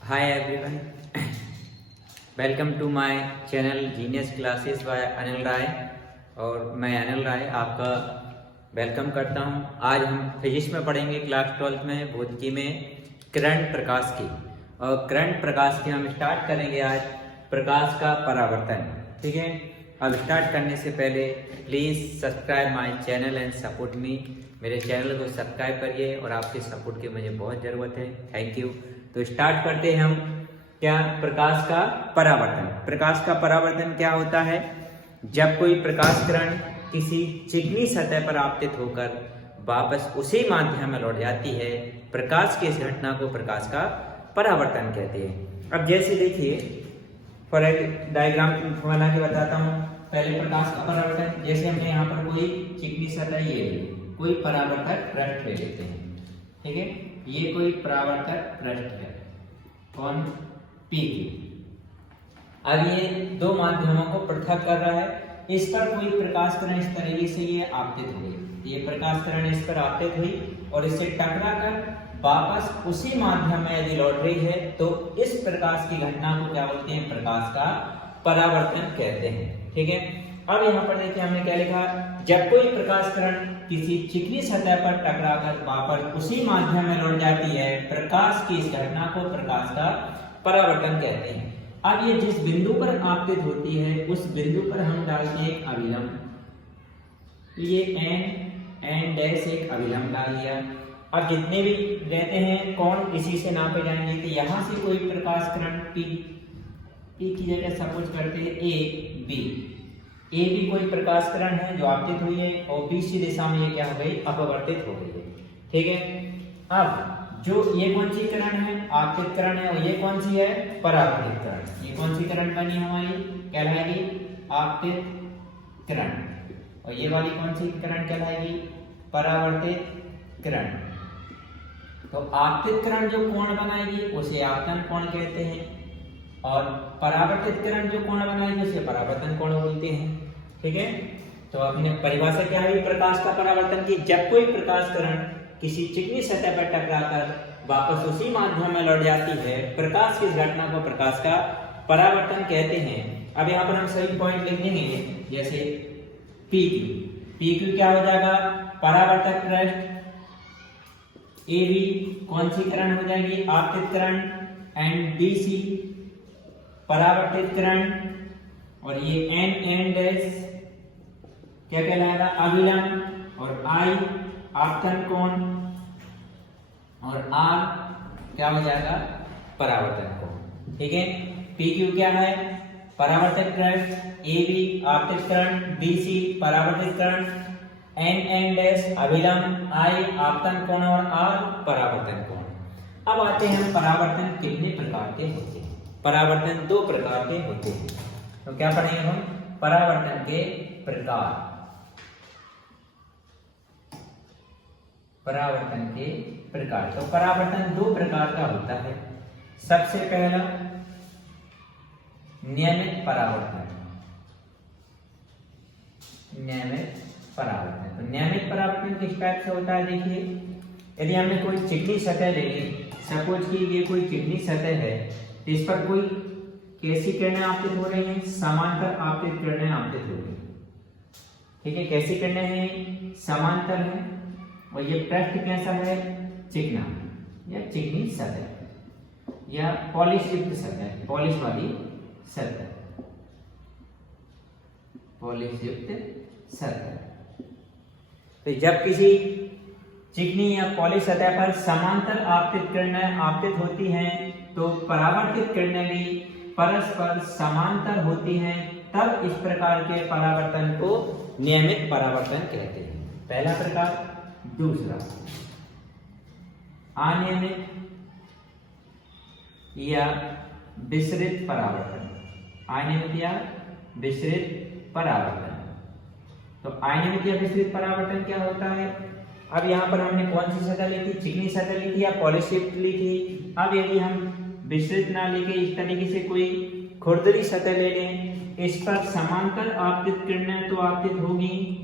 Hi everyone, welcome to my channel genius classes by Anil Rai. और मैं अनिल राय आपका वेलकम करता हूं। आज हम फिजिक्स में पढ़ेंगे क्लास 12 में भौतिकी में करंट प्रकाश की। और करंट प्रकाश की हम स्टार्ट करेंगे आज प्रकाश का परावर्तन। ठीक है, अब स्टार्ट करने से पहले please subscribe my channel and support me. मेरे चैनल को सब्सक्राइब करिए और आपके सपोर्ट की मुझे बहुत ज़रूरत है। Thank you. तो स्टार्ट करते हैं हम क्या प्रकाश का परावर्तन। प्रकाश का परावर्तन क्या होता है? जब कोई प्रकाश किरण किसी चिकनी सतह पर आपतित होकर वापस उसी माध्यम में लौट जाती है, प्रकाश की इस घटना को प्रकाश का परावर्तन कहते हैं। अब जैसे देखिए, फॉर डायग्राम बना के बताता हूँ। पहले प्रकाश का परावर्तन, जैसे हमने यहाँ पर कोई चिकनी सतह ये कोई परावर्तक पृष्ठ ले लेते हैं। ठीक है, ये कोई परावर्तक पृष्ठ है, कौन? पी। अब ये दो माध्यमों को पृथक कर रहा है। इस पर कोई प्रकाश किरण इस तरीके से ये आपतित हुई, ये प्रकाश किरण इस पर आपतित हुई और इससे टकराकर वापस उसी माध्यम में यदि लौट रही है तो इस प्रकाश की घटना को क्या बोलते हैं? प्रकाश का परावर्तन कहते हैं। ठीक है, अब यहाँ पर देखिए हमने क्या लिखा, जब कोई प्रकाश किरण किसी चिकनी सतह पर टकराकर वापस उसी माध्यम में लौट जाती है, प्रकाश की इस घटना को प्रकाश का परावर्तन कहते हैं। अब ये जिस बिंदु पर आपतित होती है उस बिंदु पर हम डालते हैं एक अभिलंब, ये एन डैश एक अभिलंब डाल दिया। अब जितने भी रहते हैं कोण इसी से नापे जाएंगे। तो यहाँ से कोई प्रकाश किरण पी की जगह सपोज करते हैं ए बी कोई प्रकाश किरण है जो आपतित हुई है और बी सी दिशा में ये क्या हो गई? अपवर्तित हो गई है। ठीक है, अब जो ये कौन सी किरण है? आपतित किरण है। और ये कौन सी है? परावर्तित किरण। ये कौन सी किरण बनी हमारी? कहलाएगी आपतित किरण। और ये वाली कौन सी किरण कहलाएगी? परावर्तित किरण। तो आपतित किरण जो कोण बनाएगी उसे आपतन कोण कहते हैं और परावर्तित किरण जो कोण बनाएगी उसे परावर्तन कोण बोलते हैं। ठीक है, तो अपने परिभाषा क्या है प्रकाश का परावर्तन की? जब कोई प्रकाश किरण किसी चिकनी सतह पर टकराकर वापस उसी माध्यम में लौट जाती है, प्रकाश की इस घटना को प्रकाश का परावर्तन कहते हैं। अब यहाँ पर हम सभी पॉइंट लिख देंगे, जैसे पी क्यू क्या हो जाएगा? परावर्तक पृष्ठ। ए बी कौन सी किरण हो जाएगी? आपतित किरण। एंड बी सी परावर्तित किरण। और ये एन डैश क्या कहलाएगा? अभिलंब। और आई आपतन कोण और आर क्या हो जाएगा? परावर्तन कोण। ठीक है, पी क्यू क्या है? परावर्तक पृष्ठ। ए बी आपतित किरण, बी सी परावर्तित किरण, एन डैश अभिलंब, आई आपतन कोण और आर परावर्तन कोण। अब आते हैं परावर्तन कितने प्रकार के होते हैं? परावर्तन दो प्रकार के होते हैं। तो क्या पढ़ेंगे हम? परावर्तन के प्रकार। परावर्तन के प्रकार, तो परावर्तन दो प्रकार का होता है। सबसे पहला नियमित परावर्तन। नियमित परावर्तन, तो नियमित परावर्तन किस टाइप से होता है? देखिए, यदि हमने कोई चिकनी सतह ले ली, सपोज कि ये कोई चिकनी सतह है, इस पर कोई कैसी किरणें आपतित हो रही हैं? समांतर आपतित किरणें आपतित हो रही हैं। ठीक है, कैसी किरणें हैं? समांतर है। और ये पृष्ठ कैसा है? चिकना या चिकनी सतह या पॉलिश युक्त सतह, पॉलिश वाली सतह, पॉलिश युक्त सतह। तो जब किसी चिकनी या पॉलिश सतह पर समांतर आपतित किरणें आपतित होती हैं तो परावर्तित किरणें भी परस्पर समांतर होती हैं, तब इस प्रकार के परावर्तन को नियमित परावर्तन कहते हैं। पहला प्रकार। दूसरा अनियमित या विसरित परावर्तन। अनियमित या विसरित परावर्तन। तो अनियमित या विसरित परावर्तन क्या होता है? अब यहाँ पर हमने कौन सी सतह ली थी? चिकनी सतह ली थी या पॉलिश ली थी। अब यदि हम विसरित ना लेके इस तरीके से कोई खुरदरी सतह ले लें, इस पर समांतर आपतित किरणें तो आपतित होगी।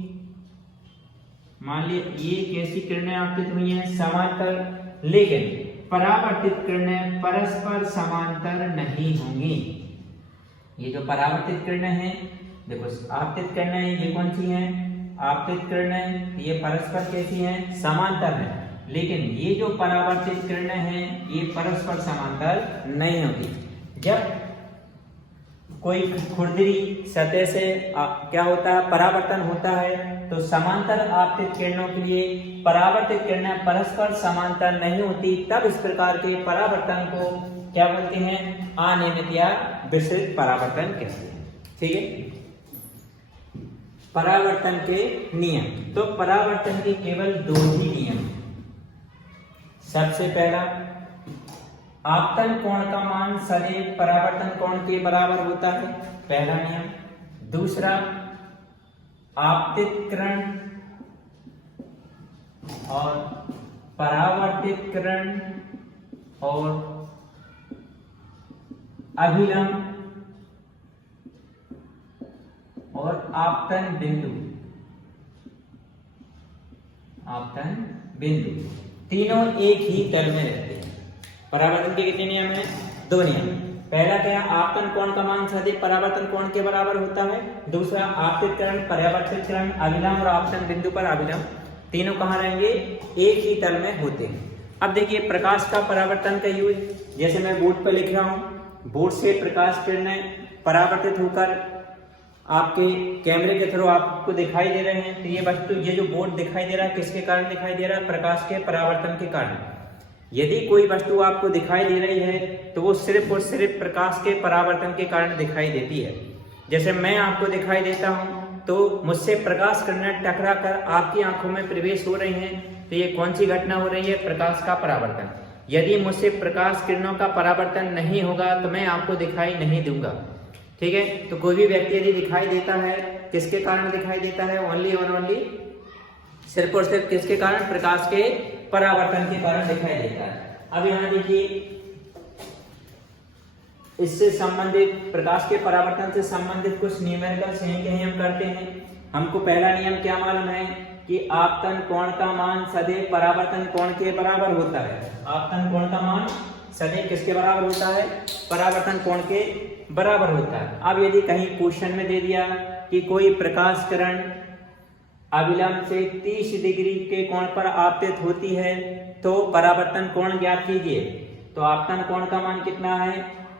मान लीजिए ये कैसी किरणें आपतित हुई हैं? समांतर, लेकिन परावर्तित किरणें परस्पर समांतर नहीं होंगी। ये जो परावर्तित किरणें हैं, देखो आपतित किरणें ये कौन सी हैं? आपतित किरणें ये परस्पर कैसी हैं? समांतर हैं। लेकिन ये जो परावर्तित किरणें हैं ये परस्पर समांतर नहीं होती। जब कोई खुरदरी सतह से क्या होता है? परावर्तन होता है। तो समांतर आपतित किरणों के लिए परावर्तित किरणें परस्पर समांतर नहीं होती, तब इस प्रकार के परावर्तन को क्या बोलते हैं? अनियमित या विसरित परावर्तन कहते हैं। ठीक है, परावर्तन के नियम। तो परावर्तन के केवल 2 ही नियम। सबसे पहला, आपतन कोण का मान सदैव परावर्तन कोण के बराबर होता है, पहला नियम। दूसरा, आपतित किरण और परावर्तित किरण और अभिलंब और आपतन बिंदु तीनों एक ही तल में रहते हैं। परावर्तन के कितने नियम हैं? 2 नियम। पहला क्या? आपतन कोण का मान सदैव परावर्तन कोण के बराबर होता है। दूसरा, आपतित किरण, परावर्तित किरण, अभिलंब और आपतन बिंदु पर अभिलंब तीनों कहाँ रहेंगे? एक ही तल में होते हैं। अब देखिए प्रकाश का परावर्तन का यूज, जैसे मैं बोर्ड पर लिख रहा हूँ, बोर्ड से प्रकाश किरणें परावर्तित होकर आपके कैमरे के थ्रू आपको दिखाई दे रहे हैं। तो ये वस्तु, ये जो बोर्ड दिखाई दे रहा है, किसके कारण दिखाई दे रहा है? प्रकाश के परावर्तन के कारण। यदि कोई वस्तु आपको दिखाई दे रही है तो वो सिर्फ और सिर्फ प्रकाश के परावर्तन के कारण दिखाई देती है। जैसे मैं आपको दिखाई देता हूँ तो मुझसे प्रकाश किरणें टकरा कर आपकी आंखों में प्रवेश हो रही हैं, तो ये कौन सी घटना हो रही है? प्रकाश का परावर्तन। यदि मुझसे प्रकाश किरणों का परावर्तन नहीं होगा तो मैं आपको दिखाई नहीं दूंगा। ठीक है, तो कोई भी व्यक्ति यदि दिखाई देता है, किसके कारण दिखाई देता है? ओनली और ओनली सिर्फ और सिर्फ किसके कारण? प्रकाश के परावर्तन के कारण दिखाई देता है। अब यहाँ देखिए, इससे संबंधित, प्रकाश के परावर्तन से संबंधित कुछ न्यूमेरिकल कहीं हम करते हैं। हमको पहला नियम क्या मालूम है कि आपतन कोण का मान सदैव परावर्तन कोण के बराबर होता है। आपतन कोण का मान सदैव किसके बराबर होता है? परावर्तन कोण के बराबर होता है। अब यदि कहीं क्वेश्चन में दे दिया कि कोई प्रकाश किरण अभिलंब से 30 डिग्री के कोण पर आपतित होती है तो परावर्तन कोण ज्ञात कीजिए। तो आपतन कोण का मान कितना है?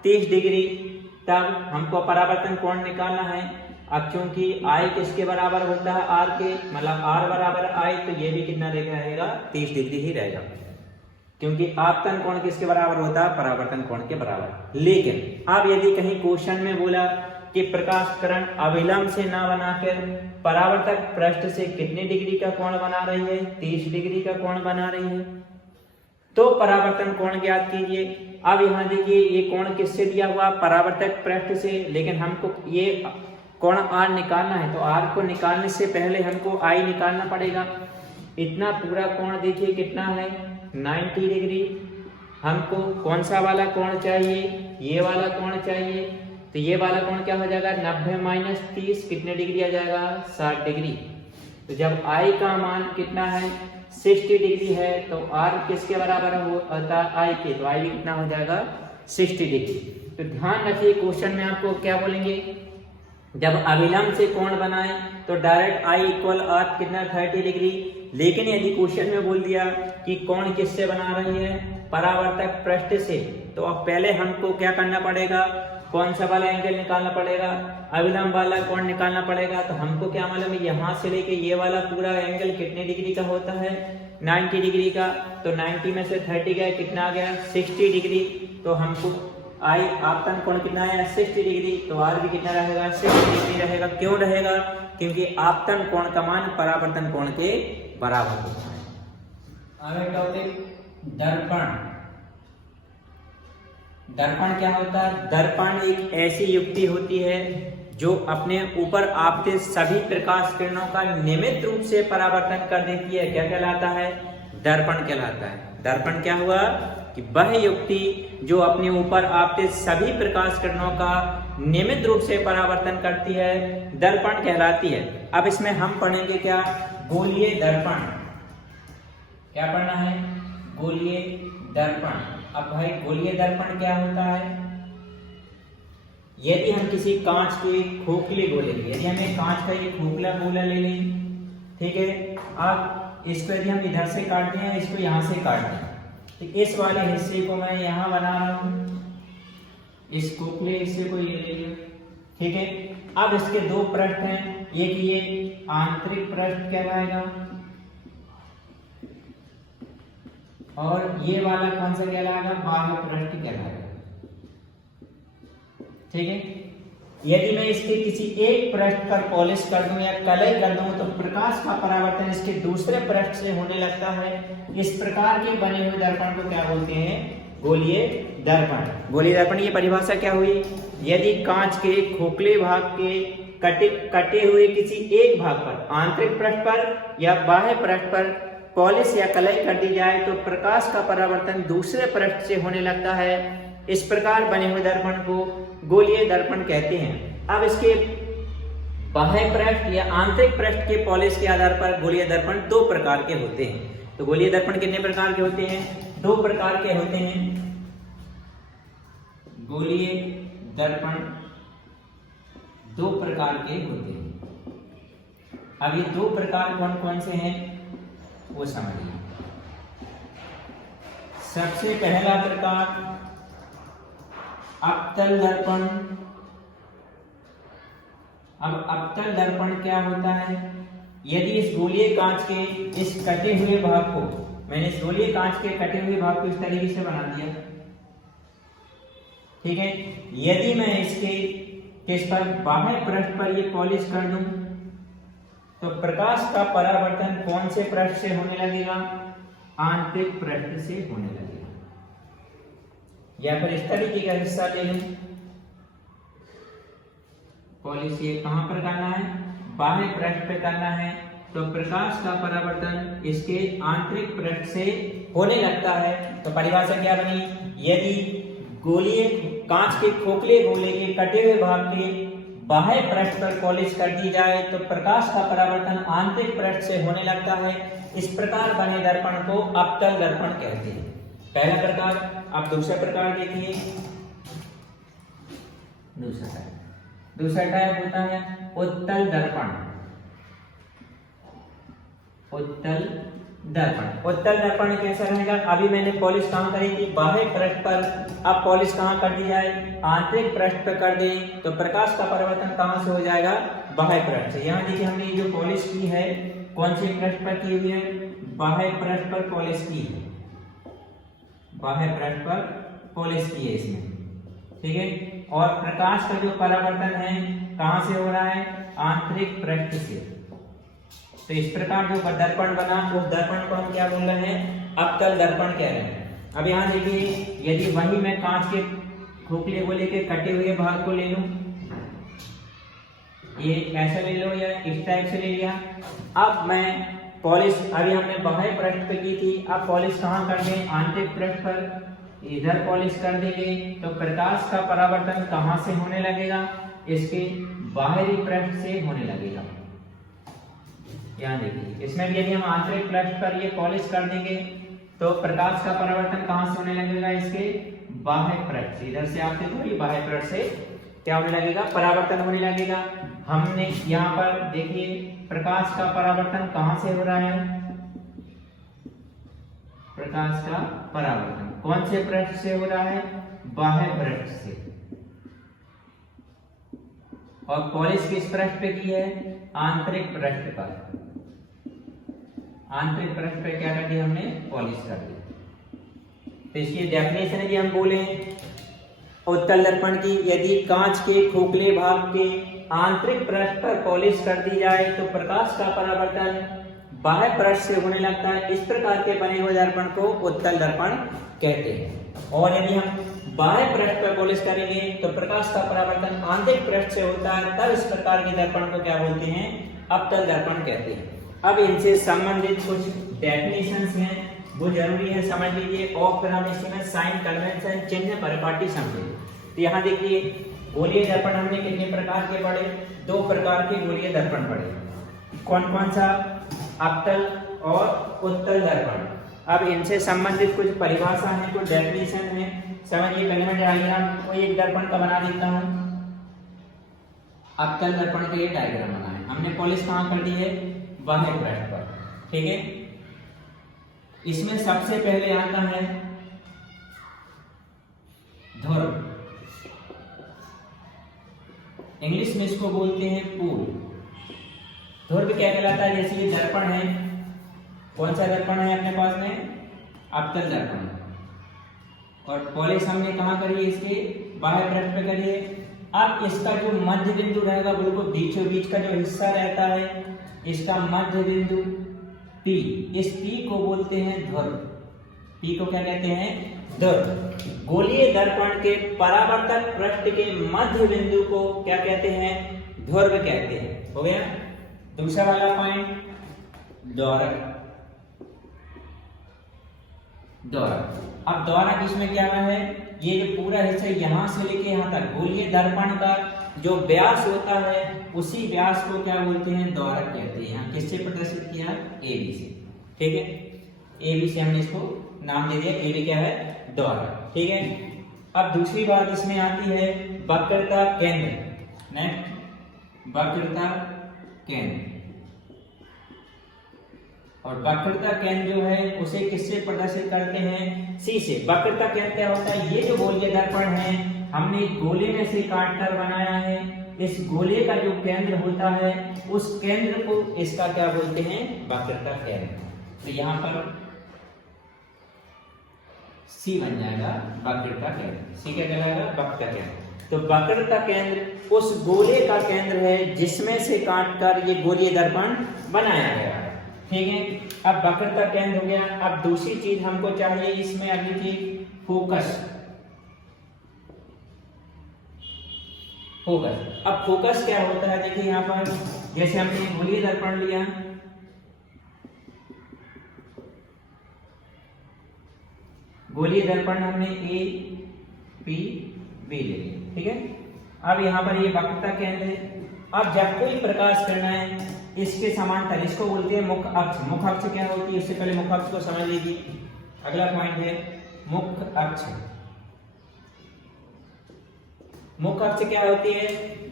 30 डिग्री। तब हमको परावर्तन कोण निकालना है। अब चूंकि I किसके बराबर होता है? R के, मतलब R बराबर I, तो ये भी कितना रहेगा? 30 डिग्री ही रहेगा, क्योंकि आपतन कोण किसके बराबर होता है? परावर्तन कोण के बराबर। लेकिन अब यदि कहीं क्वेश्चन में बोला कि प्रकाश किरण अभिलंब से ना बनाकर परावर्तक पृष्ठ से कितने डिग्री का कोण बना रही है? 30 डिग्री का कोण बना रही है, तो परावर्तन कोण ज्ञात कीजिए। अब यहाँ देखिए, ये कोण किससे दिया हुआ? परावर्तक पृष्ठ से। लेकिन हमको ये कोण R निकालना है, तो R को निकालने से पहले हमको I निकालना पड़ेगा। इतना पूरा कोण देखिए कितना है? 90 डिग्री। हमको कौन सा वाला कोण चाहिए? ये वाला कोण चाहिए। तो ये वाला कोण क्या हो जाएगा? 90 - 30 कितने डिग्री आ जाएगा? 60 डिग्री। तो जब I का मान कितना है? 60 डिग्री है, तो R किसके बराबर होता है? I के। तो I भी कितना हो जाएगा? 60 डिग्री। तो ध्यान रखिए, क्वेश्चन में आपको क्या बोलेंगे? जब अभिलंब से कोण बनाए तो डायरेक्ट I = R कितना? 30 डिग्री। लेकिन यदि क्वेश्चन में बोल दिया कि कोण किससे बना रही है? परावर्तक पृष्ठ से, तो अब पहले हमको क्या करना पड़ेगा? कौन सा वाला एंगल निकालना पड़ेगा? अभिलंब वाला कोण निकालना पड़ेगा। तो हमको क्या मालूम है? यहाँ से लेके ये वाला पूरा एंगल कितने डिग्री का होता है? 90 डिग्री का। तो 90 में से 30 गया, कितना आ गया? 60 डिग्री। तो हमको I आपतन कोण कितना है? 60 डिग्री। तो R भी कितना रहेगा? 60 डिग्री रहेगा। क्यों रहेगा? क्योंकि आपतन कोण का मान परावर्तन कोण के बराबर होता है। आगे टॉपिक दर्पण। दर्पण क्या होता है? दर्पण एक ऐसी युक्ति होती है जो अपने ऊपर आपतित सभी प्रकाश किरणों का नियमित रूप से परावर्तन कर देती है। क्या कहलाता है? दर्पण कहलाता है। दर्पण क्या हुआ? कि वह युक्ति जो अपने ऊपर आपतित सभी प्रकाश किरणों का नियमित रूप से परावर्तन करती है, दर्पण कहलाती है। अब इसमें हम पढ़ेंगे क्या? गोलीय दर्पण। क्या पढ़ना है? गोलीय दर्पण। अब भाई गोलीय दर्पण क्या होता है? यदि हम किसी कांच के खोखले गोले के, यदि हमें कांच का ये खोखला गोला ले लें, ठीक है, अब इसको यदि हम इधर से काट दें, इसको यहाँ से काट दें, तो इस वाले हिस्से को मैं यहाँ बना रहा हूँ, इस खोखले हिस्से को ये ले लिया, ठीक है। अब इसके दो पृष्ठ हैं, एक ये आंतरिक पृष्ठ कहलाएगा और ये वाला कौन सा कहलाएगा? बाह्य पृष्ठ कहलाएगा, ठीक है। यदि मैं इसके किसी एक पृष्ठ पर पॉलिश कर दूं या कलय कर दूं तो प्रकाश का परावर्तन इसके दूसरे पृष्ठ से होने लगता है। इस प्रकार के बने हुए दर्पण को क्या बोलते हैं? गोलीय दर्पण। गोलीय दर्पण की परिभाषा क्या हुई? यदि कांच के खोखले भाग के कटे हुए किसी एक भाग पर, आंतरिक पृष्ठ पर या बाह्य पृष्ठ पर पॉलिश या कलय कर दी जाए तो प्रकाश का परावर्तन दूसरे पृष्ठ से होने लगता है। इस प्रकार बने हुए दर्पण को गोलीय दर्पण कहते हैं। अब इसके बाह्य पृष्ठ या आंतरिक पृष्ठ के पॉलिश के आधार पर गोलीय दर्पण दो प्रकार के होते हैं। तो गोलीय दर्पण कितने प्रकार के होते हैं? दो प्रकार के होते हैं। गोलीय दर्पण दो प्रकार के होते हैं। अब ये दो प्रकार कौन कौन से हैं वो समझिए। सबसे पहला प्रकार अवतल दर्पण। अब अवतल दर्पण क्या होता है? यदि इस गोलीय कांच के इस कटे हुए भाग को, मैंने इस गोलीय कांच के कटे हुए भाग को इस तरीके से बना दिया, ठीक है। यदि मैं इसके किस पर बाह्य पृष्ठ पर ये पॉलिश कर दूं तो प्रकाश का परावर्तन कौन से पृष्ठ से होने लगेगा? आंतरिक पृष्ठ से होने लगेगा। या फिर इस तरीके का हिस्सा ले लें, पॉलिश ये कहां पर करना है? बाह्य पृष्ठ पे करना है, तो प्रकाश का परावर्तन इसके आंतरिक पृष्ठ से होने लगता है। तो परिभाषा क्या बनी? यदि गोलीय कांच के खोखले गोले के कटे हुए भाग के बाह्य पृष्ठ पर पॉलिश कर दी जाए तो प्रकाश का परावर्तन आंतरिक पृष्ठ से होने लगता है। इस प्रकार बने दर्पण को अवतल दर्पण कहते हैं। पहला प्रकार। अब दूसरा प्रकार देखिए। दूसरा टाइप होता है उत्तल दर्पण। उत्तल दर्पण। उत्तल दर्पण कैसा रहेगा? अभी मैंने पॉलिश कहां करी थी? बाह्य पृष्ठ पर। अब पॉलिश कहां कर दी जाए? आंतरिक पृष्ठ पर कर दें तो प्रकाश का परावर्तन कहां से हो जाएगा? बाह्य पृष्ठ से। यहाँ देखिए हमने जो पॉलिश की है कौन से पृष्ठ पर की हुई है? बाह्य पृष्ठ पर पॉलिश की है। बाह्य पृष्ठ पर पॉलिश की है इसमें, ठीक है। और प्रकाश का जो परावर्तन है कहां से हो रहा है? आंतरिक पृष्ठ से। तो इस प्रकार जो दर्पण बना उस दर्पण को हम क्या बोल रहे हैं? अवतल दर्पण कह रहे हैं। अब यहाँ देखिए, यदि वही मैं कांच के खोखले गोले के कटे हुए भाग को ले लूं, ये ऐसा ले लो या इस टाइप से ले लिया। अब मैं पॉलिश, अभी हमने बाह्य पृष्ठ पे की थी, अब पॉलिश कहाँ कर दें? आंतरिक पृष्ठ पर। इधर पॉलिश कर देंगे तो प्रकाश का परावर्तन कहाँ से होने लगेगा? इसके बाहरी पृष्ठ से होने लगेगा। यहाँ देखिए, इसमें भी यदि हम आंतरिक पृष्ठ पर ये पॉलिश कर देंगे तो प्रकाश का परावर्तन कहाँ से होने लगेगा? इसके बाह्य पृष्ठ से। इधर से आते तो ये बाह्य पृष्ठ से क्या होने लगेगा? परावर्तन होने लगेगा। हमने यहाँ पर देखिए प्रकाश का परावर्तन कहाँ से हो रहा है? प्रकाश का परावर्तन कौन से पृष्ठ से हो रहा है? बाह्य पृष्ठ से। और पॉलिश किस पृष्ठ पे की है? आंतरिक पृष्ठ पर। आंतरिक पृष्ठ पे क्या कर दिया हमने? पॉलिश कर दी। तो इसकी डेफिनेशन यदि हम बोले उत्तल दर्पण की, यदि कांच के खोखले भाग के आंतरिक पृष्ठ पर पॉलिश कर दी जाए तो प्रकाश का परावर्तन बाह्य पृष्ठ से होने लगता है। इस प्रकार के बने हुए दर्पण को उत्तल दर्पण कहते हैं। और यदि हम बाह्य पृष्ठ पर पॉलिश करेंगे तो प्रकाश का परावर्तन आंतरिक पृष्ठ से होता है, तब इस प्रकार के दर्पण को क्या बोलते हैं? अवतल दर्पण कहते हैं। अब इनसे संबंधित कुछ डेफिनेशंस हैं, वो जरूरी है समझ लीजिए। और फिर हम इसमें साइन, कन्वेंशन, चिन्ह, परिपाटी समझेंगे। तो यहाँ देखिए, गोलीय दर्पण हमने कितने प्रकार के पढ़े? दो प्रकार के गोलीय दर्पण पढ़े। कौन कौन सा? अवतल और उत्तल दर्पण। अब इनसे संबंधित कुछ परिभाषा है, कुछ डेफिनेशन है, समझिए पहले मैं डायग्राम कोई एक दर्पण का बना देता हूँ। अवतल दर्पण का ये डायग्राम बना है, हमने पॉलिश कहाँ कर दी है, बाह्य पृष्ठ पर, ठीक है। इसमें सबसे पहले आता है ध्रुव, इंग्लिश में इसको बोलते हैं पूल। ध्रुव क्या कहलाता है, जैसे ये दर्पण है, कौन सा दर्पण है अपने पास में, अवतल दर्पण, और पॉलिश हमने कहाँ करी है, इसके बाह्य पृष्ठ पे करी है। अब इसका जो मध्य बिंदु रहेगा, बिल्कुल बीचों बीच का जो हिस्सा रहता है, इसका मध्य बिंदु P, इस P को बोलते हैं ध्रुव। P को क्या कहते हैं, ध्रुव। गोलीय दर्पण के परावर्तक पृष्ठ के मध्य बिंदु को क्या कहते हैं, ध्रुव कहते हैं। हो गया दूसरा वाला पॉइंट, दोहरक। दोहरक, अब दोहरक इसमें क्या है, ये जो पूरा हिस्सा यहाँ से लेके यहाँ तक गोलीय दर्पण का जो व्यास होता है, उसी व्यास को क्या बोलते हैं, दोहरक कहते हैं। यहाँ किससे प्रदर्शित किया, AB से, ठीक है। AB से हमने इसको नाम दे दिया, AB क्या है, दोहरक, ठीक है। अब दूसरी बात इसमें आती है वक्रता केंद्र। नेक्स्ट, वक्रता केंद्र, और वक्रता केंद्र जो है उसे किससे प्रदर्शित करते हैं, C से। वक्रता केंद्र क्या होता है, ये जो गोलीय दर्पण है हमने गोले में से काट कर बनाया है, इस गोले का जो केंद्र होता है उस केंद्र को इसका क्या बोलते हैं, वक्रता केंद्र। तो यहाँ पर C बन जाएगा वक्रता केंद्र। C क्या कहलाएगा, वक्रता केंद्र। तो वक्रता केंद्र उस गोले का केंद्र है जिसमें से काट कर ये गोलीय दर्पण बनाया गया है, ठीक है। अब वक्रता केंद्र हो गया। अब दूसरी चीज हमको चाहिए इसमें, अगली चीज फोकस। फोकस, अब फोकस क्या होता है, देखिए यहाँ पर जैसे हमने गोलीय दर्पण लिया, गोलीय दर्पण हमने A, P, B ले लिया, ठीक है। अब यहाँ पर ये वक्रता केंद्र है। अब जब कोई प्रकाश करना है इसके समांतर, इसको बोलते हैं मुख अक्ष। मुख अक्ष क्या होती है, इससे पहले मुख अक्ष को समझ लीजिए। अगला पॉइंट है मुख अक्ष। मुख अक्ष क्या होती है,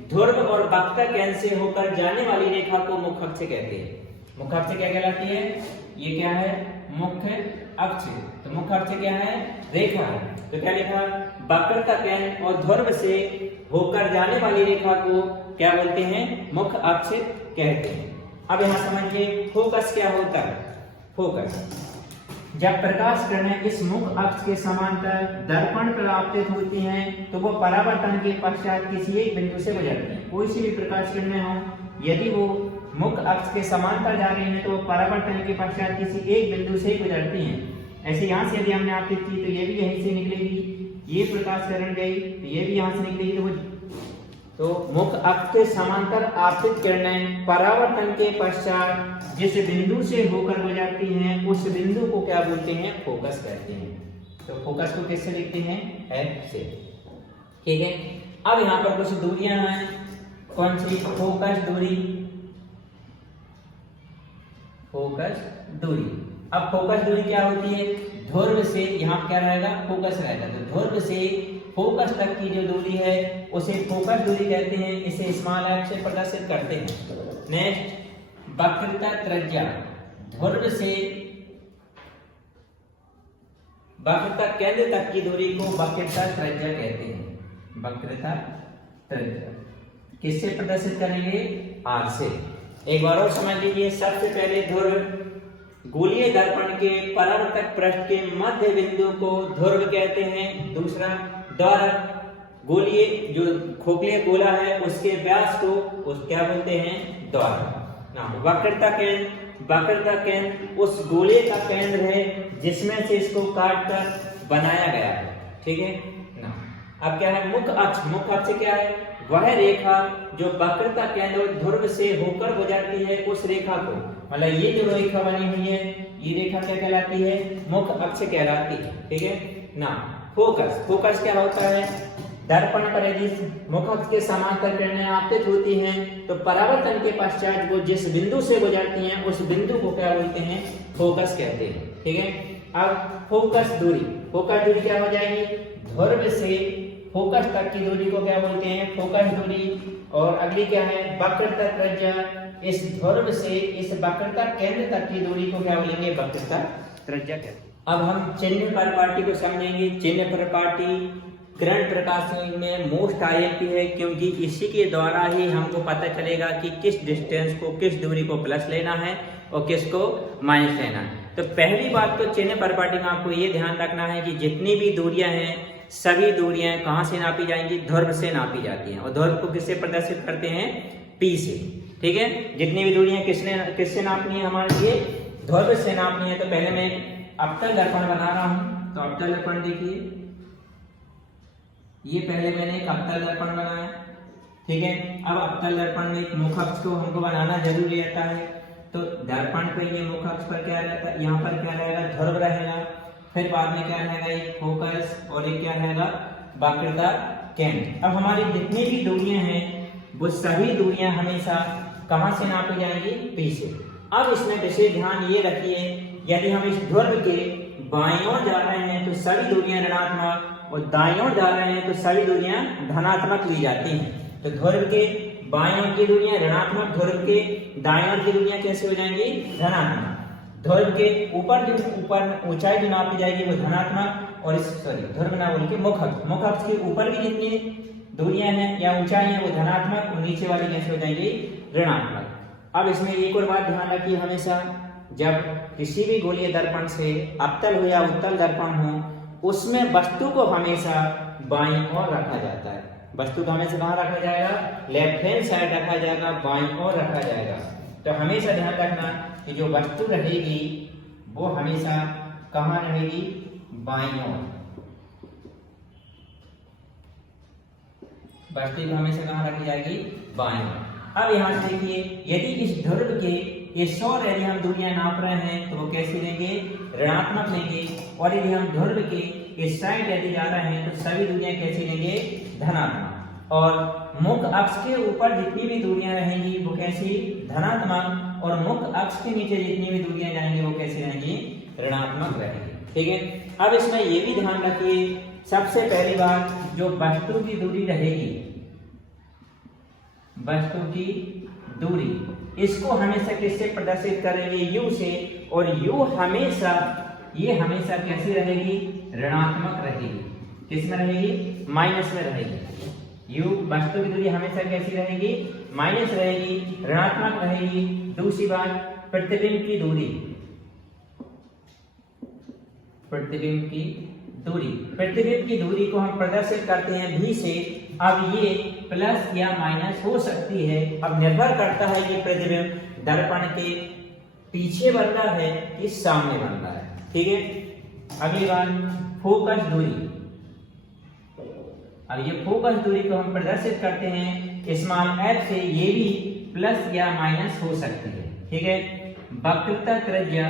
ध्रुव और वक्रता केंद्र से होकर जाने वाली रेखा को मुख अक्ष कहते हैं। मुख अक्ष क्या कहलाती है, ये क्या है, मुख्य अक्ष। तो मुख्य अक्ष क्या है, रेखा है। तो क्या लिखा, वक्रता केंद्र और ध्रुव से होकर जाने वाली रेखा को क्या बोलते हैं, मुख्य अक्ष कहते हैं। अब यहाँ समझिए फोकस क्या होता है। फोकस, जब प्रकाश किरणें इस मुख अक्ष के समांतर दर्पण पर आपतित होती हैं तो वो परावर्तन के पश्चात किसी एक बिंदु से गुजरती हैं। कोई सी भी प्रकाश किरणें हों, यदि वो मुख अक्ष के समांतर जा रही हैं तो वो परावर्तन के पश्चात किसी एक बिंदु से गुजरती हैं। ऐसे यहाँ से यदि हमने आपतित की तो ये भी यहीं से निकलेगी, ये प्रकाश किरण गई तो ये भी यहाँ से निकलेगी। तो मुख अक्ष के समांतर आपतित किरणें परावर्तन के पश्चात जिस बिंदु से होकर गुजरती हैं उस बिंदु को क्या बोलते हैं, फोकस कहते हैं। तो फोकस को किससे लिखते हैं, F से, ठीक है। अब यहाँ पर कुछ दूरियां हैं, कौन सी, फोकस दूरी, फोकस दूरी। अब फोकस दूरी क्या होती है, ध्रुव से, यहाँ क्या रहेगा, फोकस रहेगा, तो ध्रुव से फोकस तक की जो दूरी है उसे फोकस दूरी कहते हैं। इसे स्मॉल f से प्रदर्शित करते हैं। नेक्स्ट, वक्रता त्रिज्या, ध्रुव से वक्रता केंद्र तक की दूरी को वक्रता त्रिज्या कहते हैं। वक्रता त्रिज्या किससे प्रदर्शित करेंगे, r से। एक बार और समझ लीजिए, सबसे पहले ध्रुव, गोलीय दर्पण के परावर्तक पृष्ठ के मध्य बिंदु को ध्रुव कहते हैं। दूसरा, दोहरक, गोलीय जो खोखले गोला है उसके व्यास को उस क्या बोलते हैं, दोहरक। वक्रता केंद्र, वक्रता केंद्र उस गोले का केंद्र है जिसमें से इसको काट कर बनाया गया है, ठीक है ना। अब क्या है, मुख अक्ष। मुख अक्ष क्या है, वह रेखा जो वक्रता केंद्र और ध्रुव से होकर गुजरती है, उस रेखा को, मतलब ये जो रेखा बनी हुई है ये रेखा क्या कहलाती है, मुख अक्ष कहलाती है, ठीक है ना। फोकस, फोकस क्या होता है, दर्पण पर यदि मुख अक्ष के समांतर किरणें आपतित होती हैं तो परावर्तन के पश्चात वो जिस बिंदु से गुजरती हैं उस बिंदु को क्या बोलते हैं, फोकस कहते हैं, ठीक है अब फोकस दूरी क्या हो जाएगी, ध्रुव से फोकस तक की दूरी को क्या बोलते हैं, फोकस दूरी। और अगली क्या है, वक्रता त्रिज्या, इस ध्रुव से इस वक्रता केंद्र तक की दूरी को क्या बोलेंगे, वक्रता त्रिज्या कहते हैं। अब हम चिन्ह परिपाटी को समझेंगे। चिन्ह परिपाटी किरण प्रकाश में मोस्ट आईएमपी है, क्योंकि इसी के द्वारा ही हमको पता चलेगा कि किस डिस्टेंस को, किस दूरी को प्लस लेना है और किसको माइनस लेना है। तो पहली बात तो चिन्ह परिपाटी में आपको ये ध्यान रखना है कि जितनी भी दूरियां हैं, सभी दूरियां कहाँ से नापी जाएंगी, ध्रुव से नापी जाती हैं। और ध्रुव को किससे प्रदर्शित करते हैं, P से। ठीक है, जितनी भी दूरियां किससे नापनी है, हमारे लिए ध्रुव से नापनी है। तो पहले मैं अवतल दर्पण बना रहा हूं। तो अवतल दर्पण देखिए, ये पहले मैंने एक अवतल दर्पण बनाया। ठीक है, अब अवतल दर्पण में एक मुख अक्ष को हमको बनाना जरूरी रहता है। तो दर्पण पे ये मुख अक्ष पर क्या रहता है, यहाँ पर क्या रहेगा, ध्रुव रहेगा। फिर बाद में क्या रहेगा, एक फोकस और एक क्या रहेगा, वक्रता केंद्र। अब हमारी जितनी भी दूरियां हैं वो सभी दूरियां हमेशा कहां से नापी जाएंगी, P से। अब इसमें विशेष ध्यान ये रखिए, यदि हम इस ध्रुव के बाईं ओर जा रहे हैं तो सभी दूरियां ऋणात्मक, और दाईं ओर जा रहे हैं तो सभी दूरियां धनात्मक ली जाती हैं। तो ध्रुव के बाईं ओर की दूरियां ऋणात्मक, ध्रुव के दाईं ओर की दूरियां कैसे हो जाएंगी, धनात्मक। ध्रुव के ऊपर जो ऊंचाई जो नापी जाएगी वो धनात्मक, और इस ध्रुव ना बोल के मुख अक्ष के ऊपर की जितनी दूरियां हैं या ऊंचाई है वो धनात्मक, और नीचे वाली कैसे हो जाएंगी, ऋणात्मक। अब इसमें एक और बात ध्यान रखिए, हमेशा जब किसी भी गोलीय दर्पण से अवतल हो या उत्तल दर्पण हो, उसमें वस्तु को हमेशा बाईं ओर रखा जाता है। वस्तु को हमेशा कहाँ रखा जाएगा, लेफ्ट हैंड साइड रखा जाएगा, बाईं ओर रखा जाएगा। तो हमेशा ध्यान रखना कि जो वस्तु रहेगी वो हमेशा कहाँ रहेगी, बाईं ओर। वस्तु को हमेशा कहाँ रखी जाएगी, बाईं ओर। अब यहाँ देखिए, यदि इस ध्रुव के ये 100 यदि हम दूरियां नाप रहे हैं तो वो कैसे लेंगे, ऋणात्मक लेंगे। और यदि हम ध्रुव के इस साइड यदि जा रहे हैं तो सभी दूरियां कैसी लेंगे, धनात्मक। और मुख अक्ष के ऊपर जितनी भी दूरियां रहेंगी वो कैसी, धनात्मक। और मुख अक्ष के नीचे जितनी भी दूरियां जाएंगी वो कैसी रहेंगी, ऋणात्मक रहेंगी। ठीक है, अब इसमें ये भी ध्यान रखिए, सबसे पहली बात, जो वस्तु की दूरी रहेगी, वस्तु की दूरी, इसको हमेशा किससे प्रदर्शित करेंगे, U से। और U हमेशा, ये हमेशा कैसी रहेगी, ऋणात्मक रहेगी। किस में रहेगी, माइनस में रहेगी। U वस्तु की दूरी हमेशा कैसी रहेगी, माइनस रहेगी, ऋणात्मक रहेगी। दूसरी बात, प्रतिबिंब की दूरी, प्रतिबिंब की दूरी को हम प्रदर्शित करते हैं V से। अब ये प्लस या माइनस हो सकती है, अब निर्भर करता है कि प्रतिबिंब दर्पण के पीछे बन रहा है कि सामने बन रहा है। ठीक है, अगली बात, फोकस दूरी। अब ये फोकस दूरी को हम प्रदर्शित करते हैं स्मॉल f से, ये भी प्लस या माइनस हो सकती है। ठीक है, वक्रता त्रिज्या,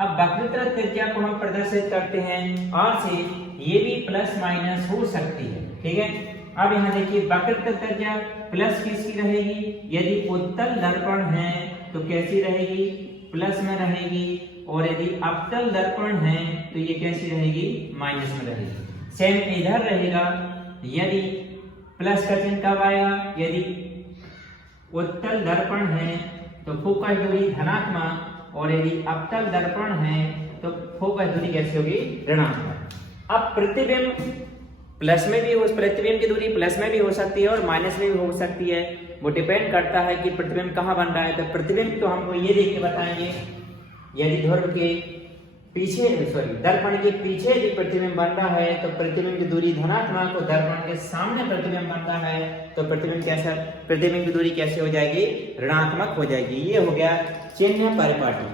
अब वक्रता त्रिज्या को हम प्रदर्शित करते हैं R से, ये भी प्लस माइनस हो सकती है। ठीक है, अब यहाँ देखिए, वक्रता त्रिज्या प्लस किसकी रहेगी, यदि उत्तल दर्पण है तो कैसी रहेगी, प्लस में रहेगी। और यदि अवतल दर्पण है तो ये कैसी रहेगी, माइनस में रहेगी। सेम इधर रहेगा, यदि प्लस का चिन्ह कब आएगा, यदि उत्तल दर्पण है तो फोकस दूरी धनात्मक, और यदि अवतल दर्पण है तो फोकस दूरी कैसी होगी, ऋणात्मक। अब प्रतिबिंब प्लस में भी हो, प्रतिबिंब की दूरी प्लस में भी हो सकती है और माइनस में भी हो सकती है। वो डिपेंड करता है कि प्रतिबिंब कहाँ बन रहा है। तो प्रतिबिंब तो हमको ये देख के बताएंगे, यदि ध्रुव के पीछे, दर्पण के पीछे भी प्रतिबिंब बन रहा है तो प्रतिबिंब की दूरी धनात्मक, और दर्पण के सामने प्रतिबिंब बन रहा है तो प्रतिबिंब की दूरी कैसे हो जाएगी, ऋणात्मक हो जाएगी। ये हो गया चिन्ह परिपाटी।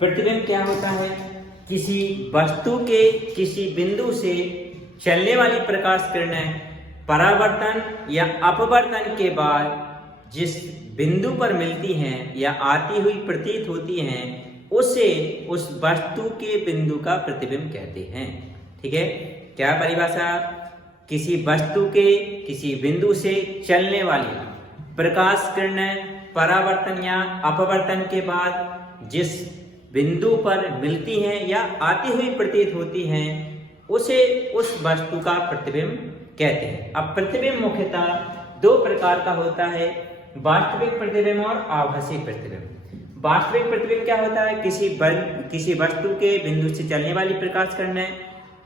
प्रतिबिंब क्या होता है, किसी वस्तु के किसी बिंदु से चलने वाली प्रकाश किरणें परावर्तन या अपवर्तन के बाद जिस बिंदु पर मिलती हैं या आती हुई प्रतीत होती हैं, उसे उस वस्तु के बिंदु का प्रतिबिंब कहते हैं। ठीक है, क्या परिभाषा, किसी वस्तु के किसी बिंदु से चलने वाली प्रकाश किरणें परावर्तन या अपवर्तन के बाद जिस बिंदु पर मिलती हैं या आती हुई प्रतीत होती हैं उसे उस वस्तु का प्रतिबिंब कहते हैं। अब प्रतिबिंब मुख्यतः दो प्रकार का होता है, वास्तविक प्रतिबिंब और आभासी प्रतिबिंब। वास्तविक प्रतिबिंब क्या होता है? किसी वस्तु के बिंदु से चलने वाली प्रकाश किरणें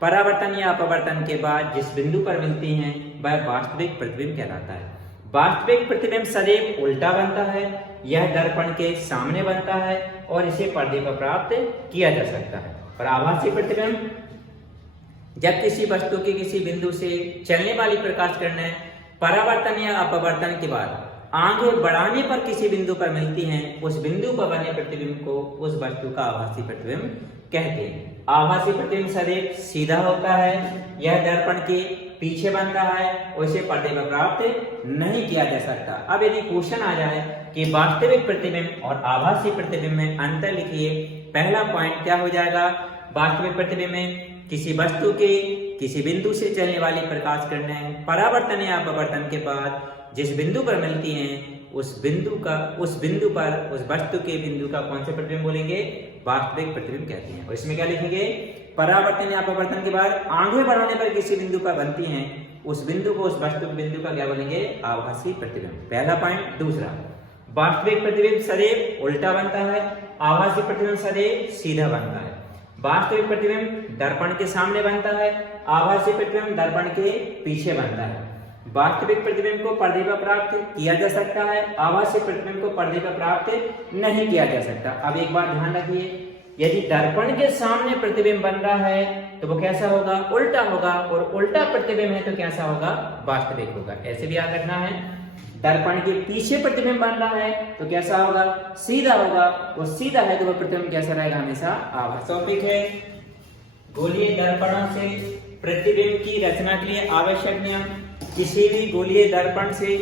परावर्तन या अपवर्तन के बाद जिस बिंदु पर मिलती हैं वह वास्तविक प्रतिबिंब कहलाता है। वास्तविक प्रतिबिंब सदैव उल्टा बनता है, यह दर्पण के सामने बनता है और इसे पर्दे पर प्राप्त किया जा सकता है। और आभासी प्रतिबिंब जब किसी वस्तु के किसी बिंदु से चलने वाली प्रकाश किरणें परावर्तन या अपवर्तन के बाद आगे बढ़ाने पर किसी बिंदु पर मिलती हैं, उस बिंदु पर बने प्रतिबिंब को उस वस्तु का आभासी प्रतिबिंब कहते हैं। आभासी प्रतिबिंब सदैव सीधा होता है, यह दर्पण के पीछे बनता है और इसे पर्दे पर प्राप्त नहीं किया जा सकता। अब यदि क्वेश्चन आ जाए कि वास्तविक प्रतिबिंब और आभासी प्रतिबिंब में अंतर लिखिए, पहला पॉइंट क्या हो जाएगा? वास्तविक प्रतिबिंब में किसी वस्तु के किसी बिंदु से चलने वाली प्रकाश किरणें परावर्तन या अपवर्तन के बाद जिस बिंदु पर मिलती हैं उस बिंदु पर उस वस्तु के बिंदु का कौन से प्रतिबिंब बोलेंगे? वास्तविक प्रतिबिंब कहते हैं। और इसमें क्या लिखेंगे? परावर्तन या अपवर्तन के बाद आगे बढ़ाने पर किसी बिंदु पर बनती हैं उस बिंदु को उस वस्तु के बिंदु का क्या बोलेंगे? आभासी प्रतिबिंब। पहला पॉइंट। दूसरा, वास्तविक प्रतिबिंब सदैव उल्टा बनता है, आभासी प्रतिबिंब सदैव सीधा बनता है। वास्तविक प्रतिबिंब दर्पण के सामने बनता है, आभासी प्रतिबिंब दर्पण के पीछे बनता है। वास्तविक प्रतिबिंब को पर्दे पर प्राप्त किया जा सकता है, आभासी प्रतिबिंब को पर्दे पर प्राप्त नहीं किया जा सकता। अब एक बात ध्यान रखिए, यदि दर्पण के सामने प्रतिबिंब बन रहा है तो वो कैसा होगा? उल्टा होगा। और उल्टा प्रतिबिंब है तो कैसा होगा? वास्तविक होगा। ऐसे भी याद रखना है। दर्पण के पीछे प्रतिबिंब बन रहा है तो कैसा होगा? सीधा होगा। और सीधा है तो वह प्रतिबिंब कैसा रहेगा? हमेशा आभासी। टॉपिक है गोलीय दर्पणों से प्रतिबिंब की रचना के लिए आवश्यक नियम। किसी भी गोलीय दर्पण से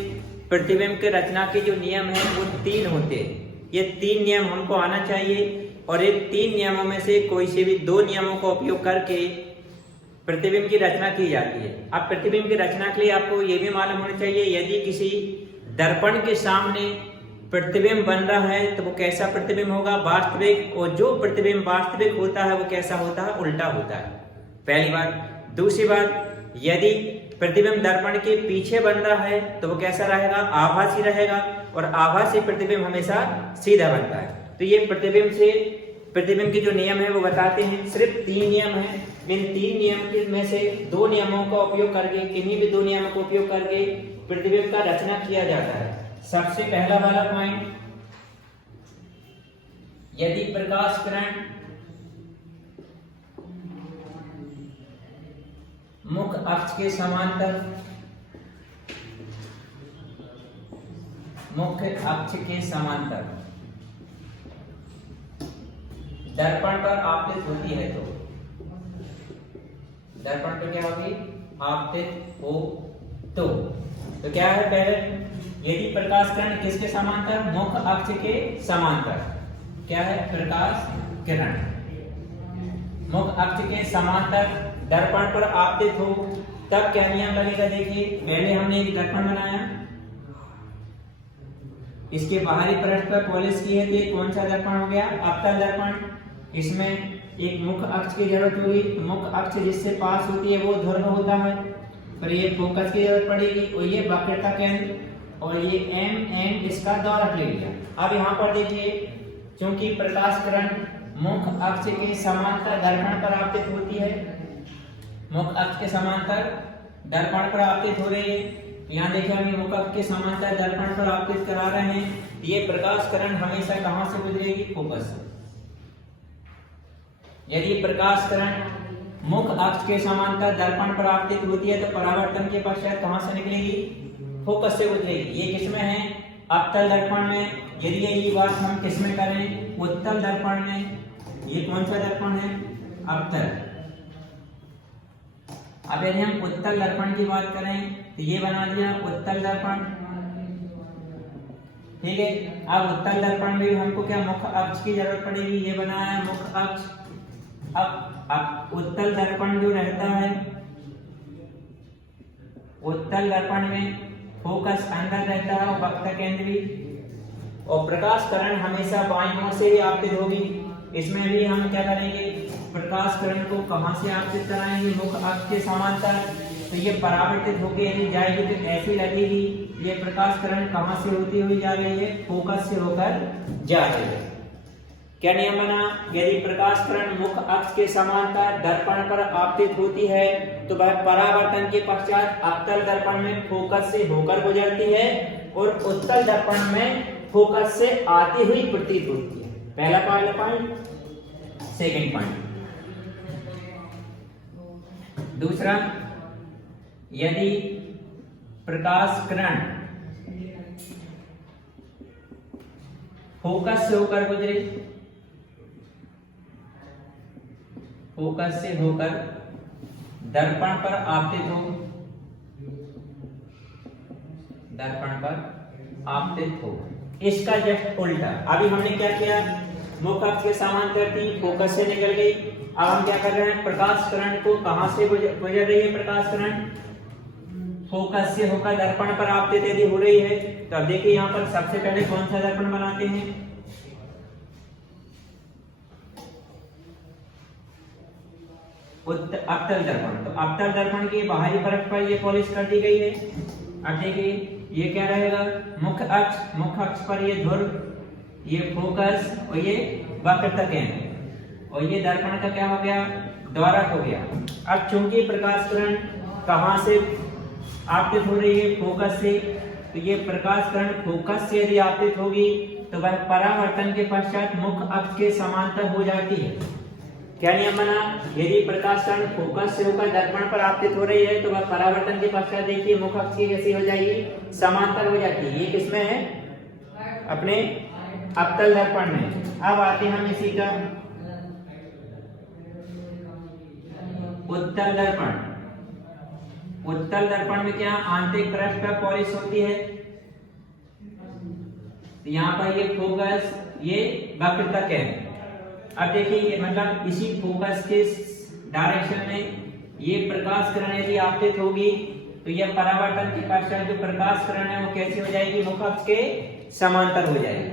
प्रतिबिंब के रचना के जो नियम है वो 3 होते हैं। ये 3 नियम हमको आना चाहिए और इन 3 नियमों में से कोई से भी 2 नियमों का उपयोग करके प्रतिबिंब की रचना की जाती है। अब प्रतिबिंब की रचना के लिए आपको ये भी मालूम होना चाहिए, यदि किसी दर्पण के सामने प्रतिबिंब बन रहा है तो वो कैसा प्रतिबिंब होगा? वास्तविक। और जो प्रतिबिंब वास्तविक होता है वो कैसा होता है? उल्टा होता है। पहली बात। दूसरी बात, यदि प्रतिबिंब दर्पण के पीछे बन रहा है तो वो कैसा रहेगा? आभासी रहेगा। और आभासी प्रतिबिंब हमेशा सीधा बनता है। तो ये प्रतिबिंब के जो नियम है वो बताते हैं। सिर्फ 3 नियम है। इन 3 नियम में से 2 नियमों का उपयोग करके, किन्हीं भी 2 नियमों का उपयोग करके प्रतिबिंब का रचना किया जाता है। सबसे पहला वाला पॉइंट, यदि प्रकाश किरण मुख्य अक्ष के समांतर दर्पण पर आपतित होती है तो दर्पण पर क्या होगी? आपतित हो तो क्या है? पहले, यदि प्रकाश किरण किसके समांतर? मुख्य अक्ष के समांतर। क्या है? प्रकाश किरण मुख्य अक्ष के समांतर दर्पण पर आपतित हो तब क्या नियम लगेगा? देखिए, पहले हमने एक दर्पण बनाया, इसके बाहरी पृष्ठ पर पॉलिश की है तो ये कौन सा दर्पण हो गया? अवतल दर्पण। इसमें एक मुख्य अक्ष की जरूरत होगी। मुख्य अक्ष जिससे पास होती है वो ध्रुव होता है, पर ये फोकस की जरूरत पड़ेगी और ये वक्रता केंद्र और ये M इसका दौरक ले लिया। अब यहाँ पर देखिए, क्योंकि प्रकाश किरण मुख्य अक्ष के समांतर दर्पण पर आपतित होती है, मुख्य अक्ष के समांतर दर्पण पर आपतित हो रही है, यहाँ देखिए हम ये मुख्य अक्ष के समांतर दर्पण पर आपतित करा रहे हैं। ये प्रकाश किरण हमेशा कहाँ से गुजरेगी? फोकस से। यदि प्रकाश किरण मुख्य अक्ष के समांतर दर्पण पर आपतित होती है तो परावर्तन के पश्चात कहाँ से निकलेगी? फोकस से गुजरेगी। ये किसमें है? अवतल दर्पण में। यदि यही बात हम किसमें करें? उत्तल दर्पण में। ये कौन सा दर्पण है? अवतल। अब यदि हम उत्तल दर्पण की बात करें तो ये बना दिया उत्तल दर्पण। ठीक है। अब उत्तल दर्पण में हमको क्या मुख्य अक्ष की जरूरत पड़ेगी? ये बनाया है मुख्य अक्ष। अब उत्तल दर्पण जो रहता है, उत्तल दर्पण में फोकस अंदर रहता है और वक्रता केंद्र भी और प्रकाश किरण हमेशा बाईं ओर से ही आपतित होगी। इसमें भी हम क्या करेंगे, प्रकाश किरण को कहां से आपतित कराएंगे, मुख्य अक्ष के समांतर। तो ये परावर्तित होकर यदि जाएगी तो ऐसी लगेगी। ये प्रकाश किरण कहां से होती हुई जा रही है, फोकस से होकर जा रही है। क्या नियम बना, यदि प्रकाश किरण मुख्य अक्ष के समांतर दर्पण पर आपतित होती है तो वह परावर्तन के पश्चात अवतल दर्पण में फोकस से होकर गुजरती है और उत्तल दर्पण में फोकस से आती हुई प्रतीत होती है। पहला पॉइंट। सेकंड पॉइंट, दूसरा, यदि प्रकाश किरण फोकस से होकर गुजरे, फोकस से होकर दर्पण पर आपतित हो, दर्पण पर आपतित हो, इसका जस्ट उल्टा। अभी हमने क्या किया, मुख्य अक्ष के समांतर थी, फोकस से निकल गई। अब हम क्या कर रहे हैं, प्रकाश किरण को कहां से गुजर रही है, प्रकाश किरण फोकस से होकर दर्पण पर आपतित यदि हो रही है तो अब देखिए यहाँ पर सबसे पहले कौन सा दर्पण बनाते हैं, अवतल दर्पण। तो अवतल दर्पण की बाहरी परत पर ये पॉलिश कर दी गई है। अब देखिए ये क्या रहेगा, मुख्य अक्ष पर ये ध्रुव, ये फोकस और ये वक्रता केंद्र, और ये दर्पण का क्या हो गया, द्वारक हो गया। अब चूंकि प्रकाश किरण कहां से आपतित हो रही है, फोकस से, तो ये प्रकाश किरण फोकस से यदि आपतित होगी तो वह परावर्तन के पश्चात मुख्य अक्ष के समांतर हो जाती है। क्या नियम बना, यदि प्रकाश किरण फोकस से होकर दर्पण पर आपतित हो रही है तो वह परावर्तन के पश्चात देखिए मुख्य अक्ष की कैसी हो जाएगी, समांतर हो जाती है। ये किसमें है, अपने अवतल दर्पण में। अब आते हैं हम इसी का उत्तल दर्पण। उत्तल दर्पण में क्या, आंतरिक पृष्ठ पर पॉलिश होती है। यहाँ पर ये फोकस, ये वक्रता केंद्र। अब देखिए मतलब इसी फोकस के डायरेक्शन में ये प्रकाश किरण यदि आपतित होगी तो यह परावर्तन के पश्चात जो प्रकाश किरण है वो कैसी हो जाएगी, मुख्य अक्ष के समांतर हो जाएगी।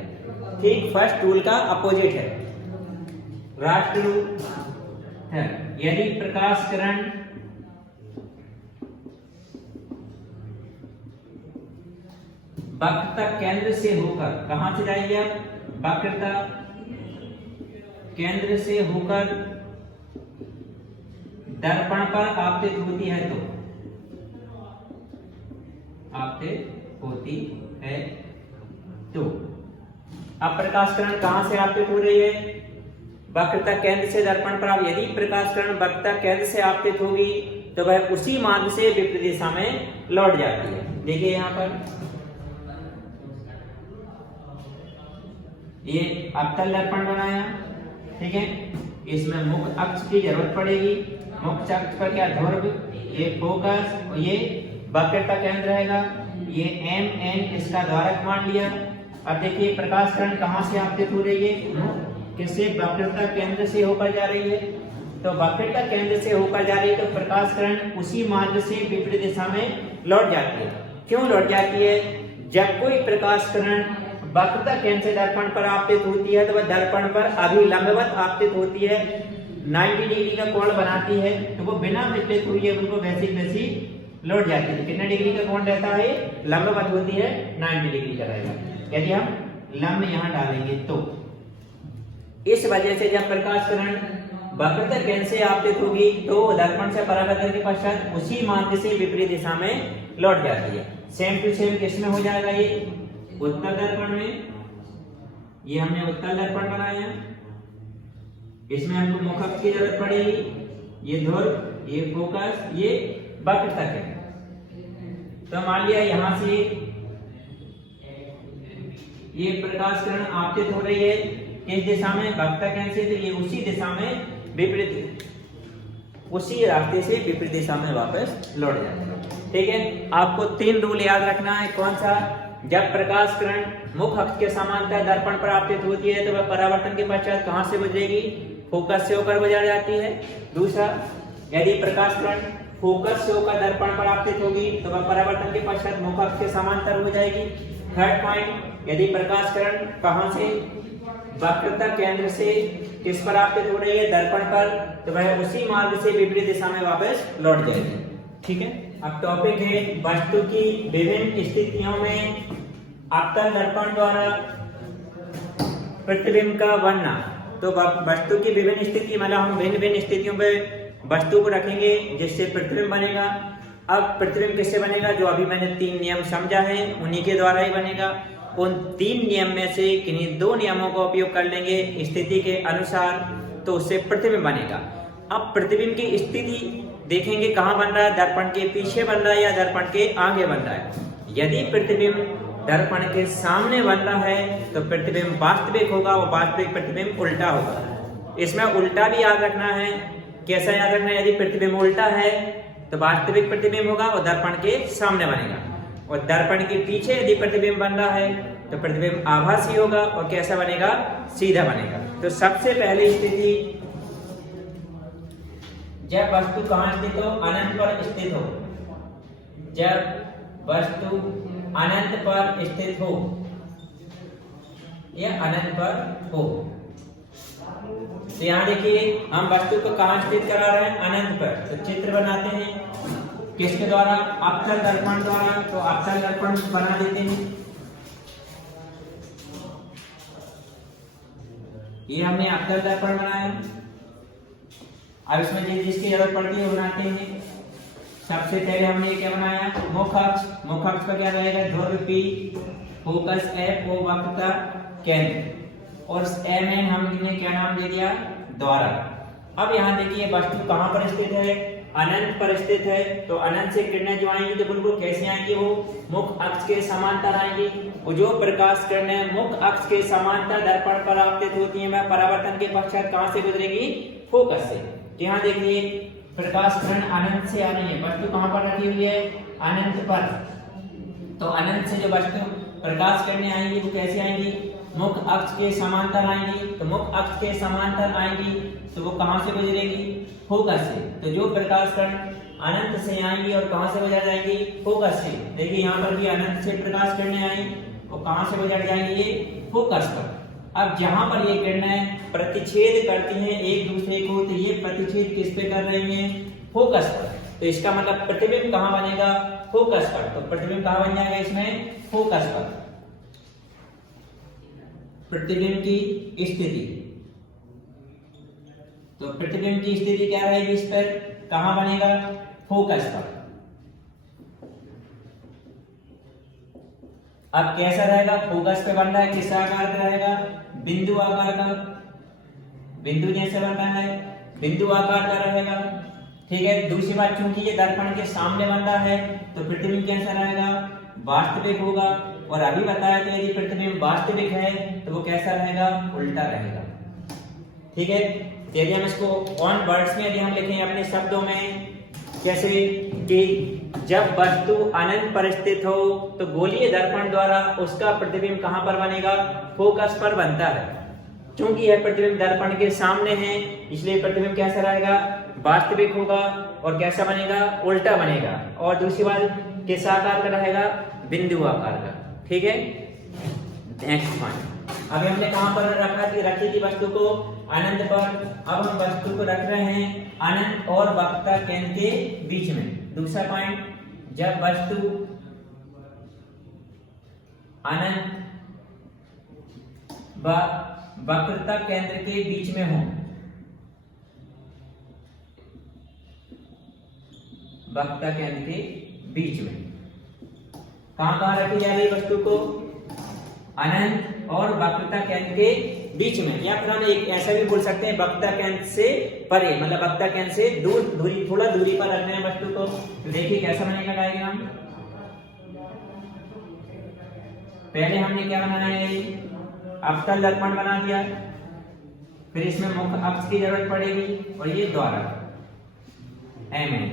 ठीक फर्स्ट रूल का अपोजिट है, राष्ट्र रूल है। यदि प्रकाश किरण वक्रता केंद्र से होकर, कहां से जाएगी, अब वक्रता केंद्र से होकर दर्पण पर आपतित होती है तो, आपतित होती है तो, अब प्रकाश किरण कहां से आपतित हो रही है, वक्रता केंद्र से दर्पण पर। यदि प्रकाश किरण वक्रता केंद्र से आपतित होगी तो वह उसी मार्ग से विपरीत दिशा में लौट जाती है। देखिए यहाँ पर ये अवतल दर्पण बनाया, ठीक है, इसमें मुख्य अक्ष की जरूरत पड़ेगी। मुख्य अक्ष पर क्या, ध्रुव, ये फोकस और ये वक्रता केंद्र रहेगा। ये एम एन इसका द्वारक मान लिया। अब देखिए प्रकाश किरण कहां से आपतित हो रही है, किससे, वक्रता केंद्र से होकर जा रही है। तो वक्रता केंद्र से होकर जा रही है तो प्रकाश किरण उसी मार्ग से विपरीत दिशा में लौट जाती है। क्यों लौट जाती है, जब कोई प्रकाश किरण वक्रता केंद्र से दर्पण पर आपतित होती है तो वह दर्पण पर अभिलंबवत आपतित होती है, 90 डिग्री का कोण बनाती है, तो वो बिना विचलित हुई है उनको वैसी वैसी लौट जाती है। कितने डिग्री का कोण रहता है, लंबवत होती है, 90 डिग्री का रहेगा। यदि हम लंब यहाँ डालेंगे तो इस वजह से जब प्रकाश किरण वक्रता केंद्र से आपतित होगी तो दर्पण से परावर्तन के पश्चात उसी मार्ग से विपरीत दिशा में लौट जाती है। सेम टू सेम किसमें हो जाएगा, ये उत्तल दर्पण में। ये हमने उत्तल दर्पण बनाया, इसमें हमको मुख्य अक्ष की जरूरत पड़ेगी, ये ध्रुव, ये फोकस, ये वक्रता केंद्र। तो मान लिया यहाँ से ये प्रकाश किरण आपतित हो रही है किस दिशा में, वक्रता केंद्र से, तो ये उसी दिशा में विपरीत, उसी रास्ते से विपरीत दिशा में वापस लौट जाता है। ठीक है, आपको 3 रूल याद रखना है। कौन सा, जब प्रकाश किरण मुख्य अक्ष के समांतर दर्पण पर आपतित होती है तो वह परावर्तन के पश्चात कहां से गुजरेगी, फोकस से होकर गुजर जाती है। दूसरा, यदि प्रकाश किरण फोकस से होकर दर्पण पर आपतित होगी तो वह परावर्तन के पश्चात मुख्य अक्ष के समांतर हो जाएगी। थर्ड पॉइंट, यदि प्रकाश किरण कहां से वक्रता केंद्र से किस पर आपतित हो रही है, दर्पण पर, तो वह उसी मार्ग से विपरीत दिशा में वापस लौट जाएगी। ठीक है, अब टॉपिक है वस्तु की विभिन्न स्थितियों में आपतन दर्पण द्वारा प्रतिबिंब का बनना। तो वस्तु की विभिन्न स्थिति मतलब हम भिन्न भिन्न स्थितियों पे वस्तु को रखेंगे जिससे प्रतिबिंब बनेगा। अब प्रतिबिंब किससे बनेगा, जो अभी मैंने 3 नियम समझा है उन्हीं के द्वारा ही बनेगा। उन 3 नियम में से किन्हीं 2 नियमों का उपयोग कर लेंगे स्थिति के अनुसार, तो उससे प्रतिबिंब बनेगा। अब प्रतिबिंब की स्थिति देखेंगे कहाँ बन रहा है, दर्पण के पीछे बन रहा है या दर्पण के आगे बन रहा है। यदि प्रतिबिंब दर्पण के सामने बन रहा है तो प्रतिबिंब वास्तविक होगा और वास्तविक प्रतिबिंब उल्टा होगा। इसमें उल्टा भी याद रखना है। कैसा याद रखना है, यदि प्रतिबिंब उल्टा है तो वास्तविक प्रतिबिंब होगा और दर्पण के सामने बनेगा, और दर्पण के पीछे यदि प्रतिबिंब बन रहा है तो प्रतिबिंब आभासी होगा और कैसा बनेगा, सीधा बनेगा। तो सबसे पहली स्थिति, जब वस्तु कहाँ स्थित हो, अनंत पर स्थित हो। जब वस्तु अनंत पर स्थित हो या अनंत पर हो, तो यहाँ देखिए हम वस्तु को कहाँ स्थित करा रहे हैं, अनंत पर। तो चित्र बनाते हैं किसके द्वारा, अवतल दर्पण द्वारा। तो अवतल दर्पण बना देते हैं। ये हमने अवतल दर्पण बनाया। अब इसमें जिसकी जरूरत पड़ती है बनाते हैं। सबसे पहले हमने क्या बनाया, मुख अक्ष। मुख अक्ष पर क्या रहेगा, ध्रुव P, फोकस F, O वक्रता केंद्र, और ए में हमने क्या नाम दे दिया, द्वारा। अब यहाँ देखिए वस्तु कहाँ पर स्थित है, अनंत पर स्थित है। तो अनंत से किरणें जो आएंगी तो बिल्कुल कैसे आएंगी, वो मुख अक्ष के समांतर आएंगी। वो जो प्रकाश किरणें मुख अक्ष के समांतर दर्पण पर आपतित होती हैं वह परावर्तन के पश्चात कहाँ से गुजरेगी, फोकस से। तो यहाँ देखिए प्रकाश किरण अनंत से आ रही है, वस्तु कहाँ पर रखी हुई है, अनंत पर। तो अनंत से जो वस्तु प्रकाश किरणें आएंगी वो कैसे आएंगी, मुख अक्ष के समांतर आएंगी। तो मुख अक्ष के समांतर आएंगी तो वो कहां से गुजरेगी, फोकस से। तो जो प्रकाश किरण अनंत से आएंगी और कहां से गुजर जाएंगी, फोकस से। देखिए यहाँ पर भी अनंत से प्रकाश किरणें आई, वो कहां से गुजर जाएंगी, ये फोकस पर। अब जहां पर ये किरणें प्रतिच्छेद करती हैं एक दूसरे को, तो ये प्रतिच्छेद किस पे कर रही हैं, फोकस पर। तो इसका मतलब प्रतिबिंब कहां बनेगा, फोकस पर। तो प्रतिबिंब कहां बन जाएगा इसमें, फोकस पर। प्रतिबिंब की स्थिति, तो प्रतिबिंब की स्थिति क्या रहेगी, इस पर कहां बनेगा, फोकस पर। अब कैसा रहेगा, फोकस पे बन रहा है, किस आकार का रहेगा, बिंदु आकार का। बिंदु जैसे बन रहा है, बिंदु आकार का रहेगा। ठीक है, दूसरी बात, चूंकि ये दर्पण के सामने बन रहा है तो प्रतिबिंब कैसा रहेगा, वास्तविक होगा। और अभी बताया कि यदि प्रतिबिंब वास्तविक है तो वो कैसा रहेगा, उल्टा रहेगा। ठीक है, यदि हम इसको ऑन वर्ड्स में यदि हम लिखें अपने शब्दों में, जैसे कि जब वस्तु अनंत पर स्थित हो तो गोलीय दर्पण द्वारा उसका प्रतिबिंब कहां पर बनेगा, फोकस पर बनता है। क्योंकि यह प्रतिबिंब दर्पण के सामने है इसलिए प्रतिबिंब कैसा रहेगा, वास्तविक होगा। और कैसा बनेगा, उल्टा बनेगा। और दूसरी बात, किस आकार का रहेगा, बिंदु आकार का। ठीक है, नेक्स्ट पॉइंट। अभी हमने कहां पर रखी थी वस्तु को, अनंत पर। अब हम वस्तु को रख रहे हैं अनंत और वक्रता केंद्र के बीच में। दूसरा पॉइंट, जब वस्तु अनंत व वक्रता केंद्र के बीच में हो, वक्रता केंद्र के बीच में कहां रखी जा रही वस्तु को, अनंत और वक्रता केंद्र के बीच में। या फिर हम एक ऐसा भी बोल सकते हैं, वक्रता केंद्र से परे, मतलब वक्रता केंद्र से दूरी, थोड़ा दूरी पर रखना है वस्तु को। तो देखिए कैसा बनेगा डायग्राम। पहले हमने क्या बनाया है, अवतल दर्पण बना दिया, फिर इसमें मुख्य अक्ष की जरूरत पड़ेगी और ये द्वारा एम है,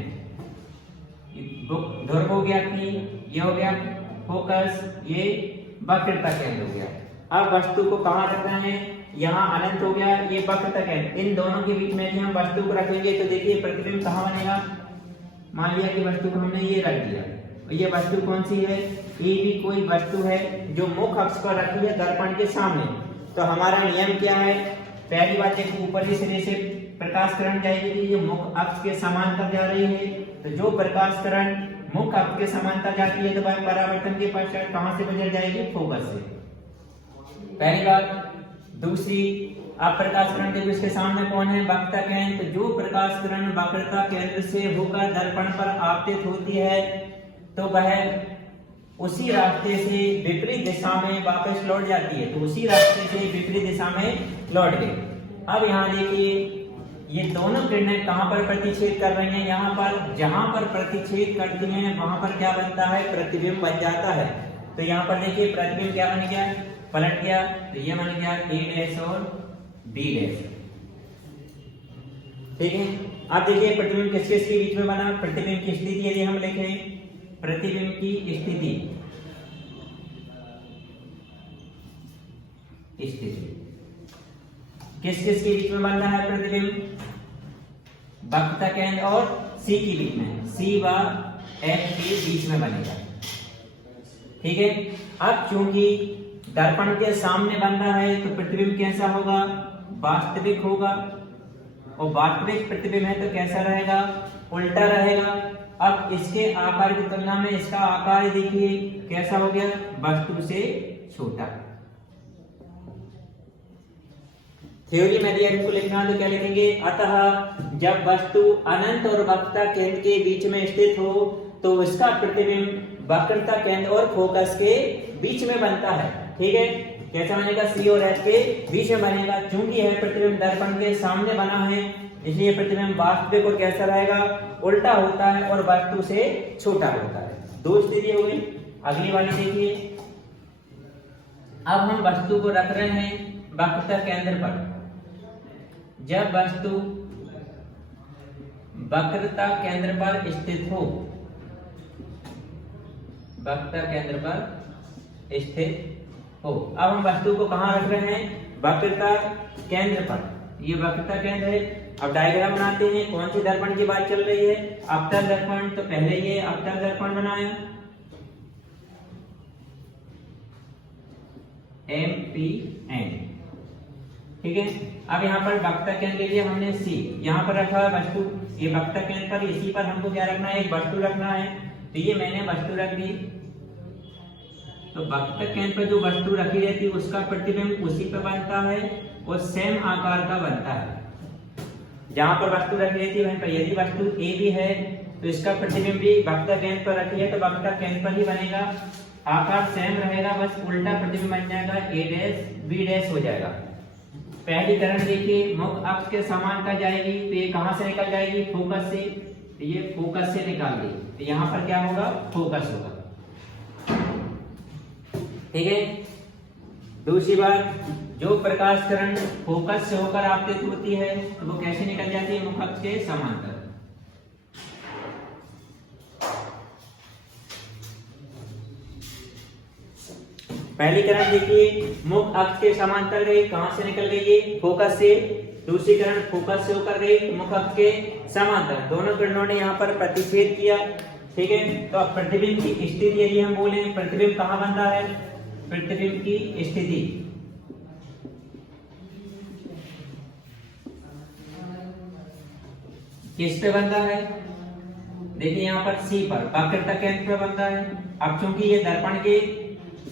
ध्रुव हो गया P, ये हो गया फोकस, ये वक्रता केंद्र हो गया। अब वस्तु को कहां रखना है, यहाँ अनंत हो गया, ये वक्रता केंद्र। इन दोनों के बीच में यदि हम वस्तु को रखेंगे तो देखिए प्रतिबिंब कहां बनेगा। मान लिया कि वस्तु को हमने ये रख दिया, ये वस्तु कौन सी है? ये भी कोई वस्तु है जो मुख्य अक्ष पर रखी है दर्पण के सामने। तो हमारा नियम क्या है? पहली बात देखो, ऊपरी सिरे से प्रकाश किरण जाएगी कि ये मुख्य अक्ष के समांतर जा रही है। तो जो प्रकाश किरण मुख्य अक्ष के समांतर जाती है तो वह परावर्तन के पश्चात कहां से गुजर जाएगी? फोकस से। पहली बात। दूसरी, अब प्रकाश किरण देखो इसके सामने कौन है? वक्रता केंद्र। तो जो प्रकाश किरण वक्रता केंद्र से होकर दर्पण पर आपतित होती है तो वह उसी रास्ते से विपरीत दिशा में वापस लौट जाती है। तो उसी रास्ते से विपरीत दिशा में लौट गई। अब यहाँ देखिए, ये दोनों किरणें कहां पर प्रतिच्छेद कर रही हैं? यहाँ पर। जहां पर प्रतिच्छेद करती हैं वहां पर क्या बनता है? प्रतिबिंब बन जाता है। तो यहाँ पर देखिए प्रतिबिंब क्या बन गया? पलट गया। तो ये बन गया ए डैश और बी डैश। ठीक है। अब देखिए प्रतिबिंब किस किस के बीच में बना? प्रतिबिंब की स्थिति यदि हम लिखें, प्रतिबिंब की स्थिति किस किस के बीच में बन रहा है प्रतिबिंब? वक्रता केंद्र और सी के बीच में, सी व एफ के बीच में बनेगा। ठीक है। अब चूंकि दर्पण के सामने बन रहा है तो प्रतिबिंब कैसा होगा? वास्तविक होगा। और वास्तविक प्रतिबिंब है तो कैसा रहेगा? उल्टा रहेगा। अब इसके आकार की तुलना में इसका आकार देखिए कैसा हो गया? वस्तु से छोटा। थ्योरी में यदि इसको लिखना तो क्या लिखेंगे? अतः जब वस्तु अनंत और वक्रता केंद्र के बीच में स्थित हो तो उसका प्रतिबिंब वक्रता केंद्र और फोकस के बीच में बनता है। ठीक है। कैसा बनेगा? सी और एफ के बीच में बनेगा। चूंकि यह प्रतिबिंब दर्पण के सामने बना है इसलिए प्रतिबिंब वास्तविक और कैसा रहेगा? उल्टा होता है और वस्तु से छोटा होता है। दो स्थिति हो गई। अगली वाली देखिए, अब हम वस्तु को रख रहे हैं वक्रता केंद्र पर। जब वस्तु वक्रता केंद्र पर स्थित हो, वक्रता केंद्र पर स्थित हो। अब हम वस्तु को कहां रख रहे हैं? वक्रता केंद्र पर। ये वक्रता केंद्र है। अब डायग्राम बनाते हैं। कौन सी दर्पण की बात चल रही है? अवतल दर्पण। तो पहले ये अवतल दर्पण बनाया, MPN। ठीक है। अब यहाँ पर वक्रता केंद्र के लिए हमने C यहाँ पर रखा है वस्तु। ये वक्रता केंद्र पर, इसी पर हमको क्या रखना है? एक वस्तु रखना है। तो ये मैंने वस्तु रख दी। तो वक्रता केंद्र पर जो वस्तु रखी रहती है उसका प्रतिबिंब उसी पर बनता है और सेम आकार का बनता है। जहां पर वस्तु रखी रहती है वहीं पर। यदि वस्तु A भी है तो इसका प्रतिबिंब भी वक्रता केंद्र पर रखी है तो वक्रता केंद्र पर ही बनेगा। आकार सेम रहेगा, बस उल्टा प्रतिबिंब बन जाएगा। A डैश B डैश हो जाएगा। पहली किरण देखिए मुख्य अक्ष के समांतर जाएगी तो ये कहां से निकल जाएगी? फोकस से। तो ये फोकस से निकाल दी तो यहाँ पर क्या होगा? फोकस होगा। ठीक है। दूसरी बात, जो प्रकाश किरण फोकस से होकर आपतित होती है तो वो कैसे निकल जाती है? मुख्य अक्ष के समांतर। पहली किरण देखिए मुख्य अक्ष के समांतर गई, कहां से निकल गई? ये फोकस से। दूसरी किरण फोकस से होकर गई तो मुख्य अक्ष के समांतर। दोनों किरणों ने यहाँ पर प्रतिच्छेद किया। ठीक है। तो अब प्रतिबिंब की स्थिति यदि हम बोले, प्रतिबिंब कहां बन रहा है? प्रतिबिंब की स्थिति किस पे बनता है? देखिए यहाँ पर C पर, वक्रता केंद्र पे बनता है। अब चूंकि ये दर्पण के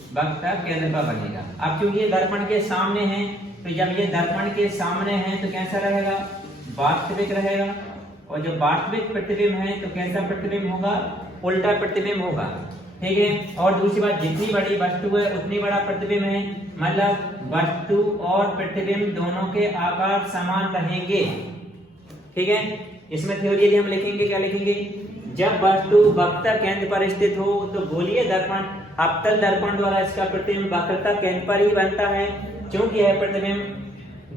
वक्रता केंद्र पर बनेगा। अब चूंकि ये दर्पण के सामने है तो जब ये दर्पण के सामने है तो कैसा रहेगा? वास्तविक रहेगा। और जब वास्तविक प्रतिबिंब है तो कैसा प्रतिबिंब होगा? उल्टा प्रतिबिंब होगा। ठीक है। और दूसरी बात, जितनी बड़ी वस्तु है उतनी बड़ा प्रतिबिंब है। मतलब वस्तु और प्रतिबिंब दोनों के आकार समान रहेंगे। ठीक है। इसमें थ्योरी यदि हम लिखेंगे, क्या लिखेंगे? जब वस्तु वक्रता केंद्र पर स्थित हो तो गोलीय दर्पण अवतल दर्पण द्वारा इसका प्रतिबिंब वक्रता केंद्र पर ही बनता है। क्योंकि यह प्रतिबिंब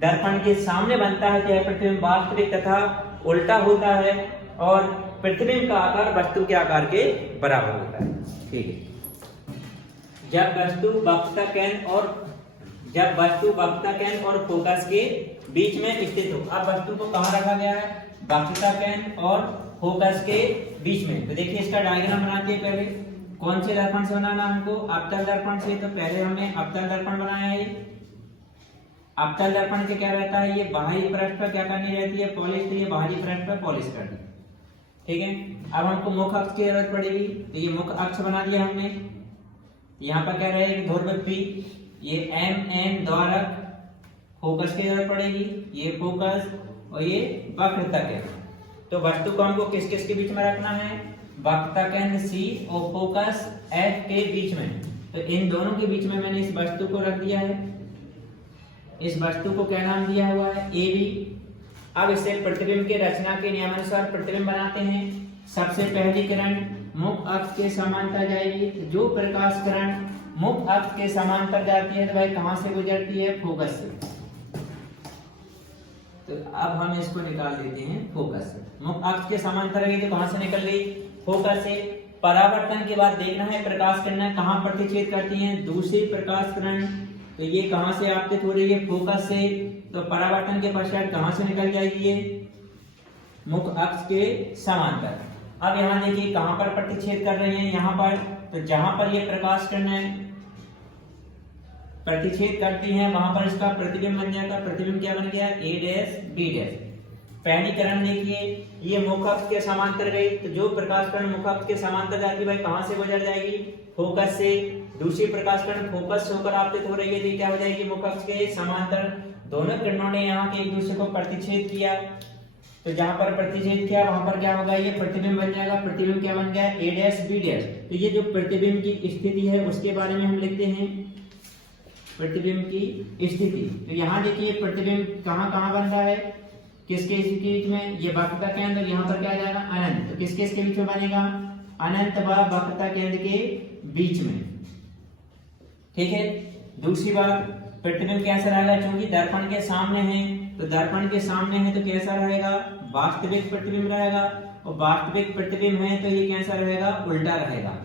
दर्पण के सामने बनता है तो यह प्रतिबिंब वास्तविक तथा उल्टा होता है और प्रतिबिंब का आकार वस्तु के आकार के बराबर होता है। ठीक है। जब वस्तु वक्रता केंद्र और फोकस के बीच में स्थित हो। अब वस्तु को कहां रखा गया है? वक्रता केंद्र और फोकस के बीच में। तो देखिए इसका डायग्राम बनाते हैं पहले। कौन से दर्पण से बनाना हमको? अवतल दर्पण से। तो पहले हमने अवतल दर्पण बनाया है। अवतल दर्पण से क्या रहता है, ये बाहरी पृष्ठ पर क्या करनी रहती है, पॉलिश। तो ये बाहरी पृष्ठ पर पॉलिश करनी, ठीक है। अब हमको मुख अक्ष की जरूरत पड़ेगी, तो ये मुख अक्ष बना दिया हमने। यहाँ पर क्या रहेगी, ध्रुव P, ये M द्वारक फोकस की जरूरत पड़ेगी, ये फोकस और ये वक्रता केंद्र। तो वस्तु को हमको किस किस के बीच में रखना है, वक्रता केंद्र C और फोकस F के बीच में। तो इन दोनों के बीच में मैंने इस वस्तु को रख दिया है। इस वस्तु को क्या नाम दिया हुआ है, AB। अब इसे प्रतिबिंब के रचना के नियमानुसार प्रतिबिंब बनाते हैं। सबसे पहली किरण मुख अक्ष के समांतर जाएगी। जो प्रकाश किरण मुख अक्ष के समांतर जाती है तो भाई कहां से गुजरती है, फोकस से। तो अब हम इसको निकाल देते हैं फोकस से। मुख अक्ष के समांतर गई तो कहां से निकल गई, फोकस से। परावर्तन के बाद देखना है प्रकाश किरणें कहां प्रतिच्छेद करती हैं, दूसरी प्रकाश किरण। तो ये कहां से आपतित हो रही है, फोकस से। तो परावर्तन के पश्चात कहां से निकल जाएगी, ये मुख अक्ष के समांतर। अब यहाँ देखिए कहां पर प्रतिच्छेद कर रहे हैं, यहाँ पर। तो जहां पर ये प्रकाश किरणें प्रतिच्छेद करती हैं वहां पर इसका प्रतिबिंब बन जाएगा। प्रतिबिंब क्या बन गया, A' B'। पहली किरण देखिए, ये मुख अक्ष के समांतर गई। तो जो प्रकाश किरण मुख अक्ष के समांतर जाती है भाई कहां से गुजर जाएगी, फोकस से। दूसरी प्रकाश किरण फोकस से होकर आपतित हो रही है, तो क्या हो जाएगी, मुख अक्ष के समांतर। दोनों किरणों ने यहाँ के एक दूसरे को प्रतिच्छेद किया। तो जहां पर प्रतिच्छेद किया वहां पर क्या होगा, ये प्रतिबिंब बन जाएगा। प्रतिबिंब क्या बन गया, A' B'। तो ये जो प्रतिबिंब की स्थिति है उसके बारे में हम लिखते हैं, प्रतिबिंब की स्थिति। तो यहाँ देखिए प्रतिबिंब कहाँ कहाँ बन रहा है, किसके बीच में, ये वक्रता केंद्र। यहाँ पर क्या आ जाएगा, अनंत। तो किसके इसके बीच में बनेगा, अनंत व वक्रता केंद्र के बीच में, ठीक है। दूसरी बात, प्रतिबिंब कैसा रहेगा, चूंकि दर्पण के सामने है। तो दर्पण के सामने है तो कैसा रहेगा, वास्तविक प्रतिबिंब रहेगा। और वास्तविक प्रतिबिंब है तो ये कैसा रहेगा, उल्टा रहेगा।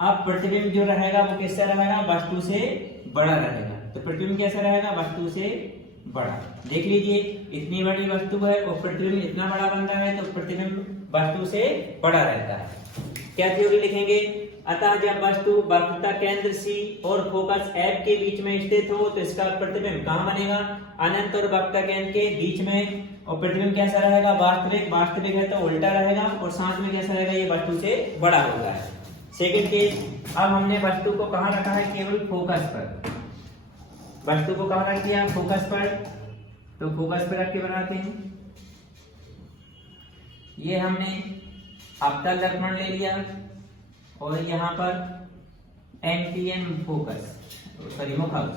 अब प्रतिबिंब जो रहेगा वो किससे रहेगा, वस्तु से बड़ा रहेगा। तो प्रतिबिंब कैसा रहेगा, वस्तु से बड़ा। देख लीजिए इतनी बड़ी वस्तु है और प्रतिबिंब इतना बड़ा बन रहा है, तो प्रतिबिंब वस्तु से बड़ा रहता है। क्या थ्योरी लिखेंगे, अतः जब वस्तु वक्रता केंद्र C और फोकस F के बीच में स्थित हो तो इसका प्रतिबिंब कहाँ बनेगा, अनंत और वक्रता केंद्र के बीच में। और प्रतिबिंब कैसा रहेगा, वास्तविक। वास्तविक है तो उल्टा रहेगा, और साथ में कैसा रहेगा, ये वस्तु से बड़ा होगा। सेकंड केस, अब हमने वस्तु को कहाँ रखा है, केवल फोकस पर। वस्तु को कहाँ रख दिया, फोकस पर। तो फोकस पर रख के बनाते हैं। ये हमने अवतल दर्पण ले लिया और यहाँ पर NPN फोकस, सॉरी मुख अक्ष।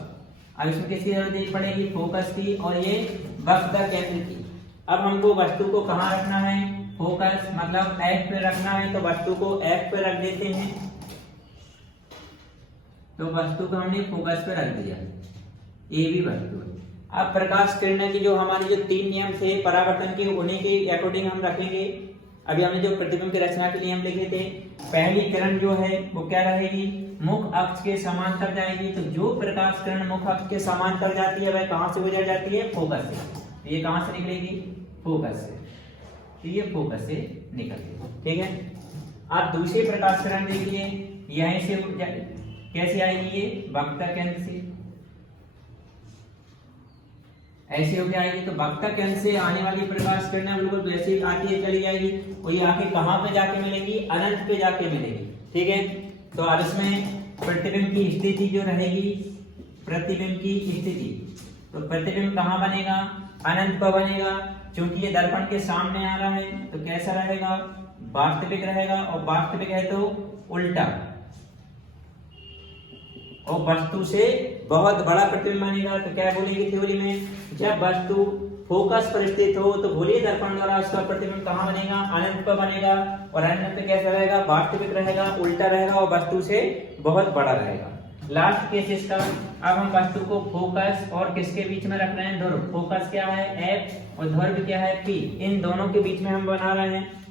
अब इसमें किसकी जरूरत पड़ेगी, फोकस की और ये वक्रता केंद्र की। अब हमको वस्तु को कहाँ रखना है, फोकस मतलब F पे रखना है। तो वस्तु को F पे रख देते हैं। तो वस्तु को हमने फोकस पे रख दिया, ये भी वस्तु है। अब प्रकाश किरणें की जो हमारे जो 3 नियम थे परावर्तन के, उन्हीं के अकॉर्डिंग हम रखेंगे। अभी हमने जो प्रतिबिंब की रचना के नियम लिखे थे, पहली किरण जो है वो क्या रहेगी, मुख अक्ष के समांतर जाएगी। तो जो प्रकाश किरण मुख अक्ष के समांतर जाती है वह कहां से गुजर जाती है, फोकस से। ये कहां से निकलेगी, फोकस से। तो ये फोकस से निकलती, ठीक है। आप दूसरी प्रकाश किरण देखिए, यहीं से कैसे आएगी, ये वक्रता केंद्र से ऐसे होके आएगी। तो वक्रता केंद्र से आने वाली प्रकाश किरणें बिल्कुल वैसे ही आती है चली जाएगी। और ये आके कहां पे जाके मिलेगी, अनंत पे जाके मिलेगी, ठीक है। तो अब इसमें प्रतिबिंब की स्थिति जो रहेगी, प्रतिबिंब की स्थिति, तो प्रतिबिंब कहां बनेगा, अनंत पर बनेगा। क्योंकि ये दर्पण के सामने आ रहा है तो कैसा रहेगा, वास्तविक रहेगा। और वास्तविक है तो उल्टा, और वस्तु से बहुत बड़ा प्रतिबिंब बनेगा। तो क्या बोलेगी थ्योरी में, जब वस्तु फोकस पर स्थित हो तो बोलिए दर्पण द्वारा उसका प्रतिबिंब कहाँ बनेगा, अनंत पर बनेगा। और अनंत पे कैसा रहेगा, वास्तविक रहेगा, उल्टा रहेगा और वस्तु से बहुत बड़ा रहेगा। लास्ट केस इसका। अब हम वस्तु को फोकस और किसके बीच में रख रहे हैं, ध्रुव। फोकस क्या है, F, और ध्रुव क्या है, P। इन दोनों के बीच में हम बना रहे हैं।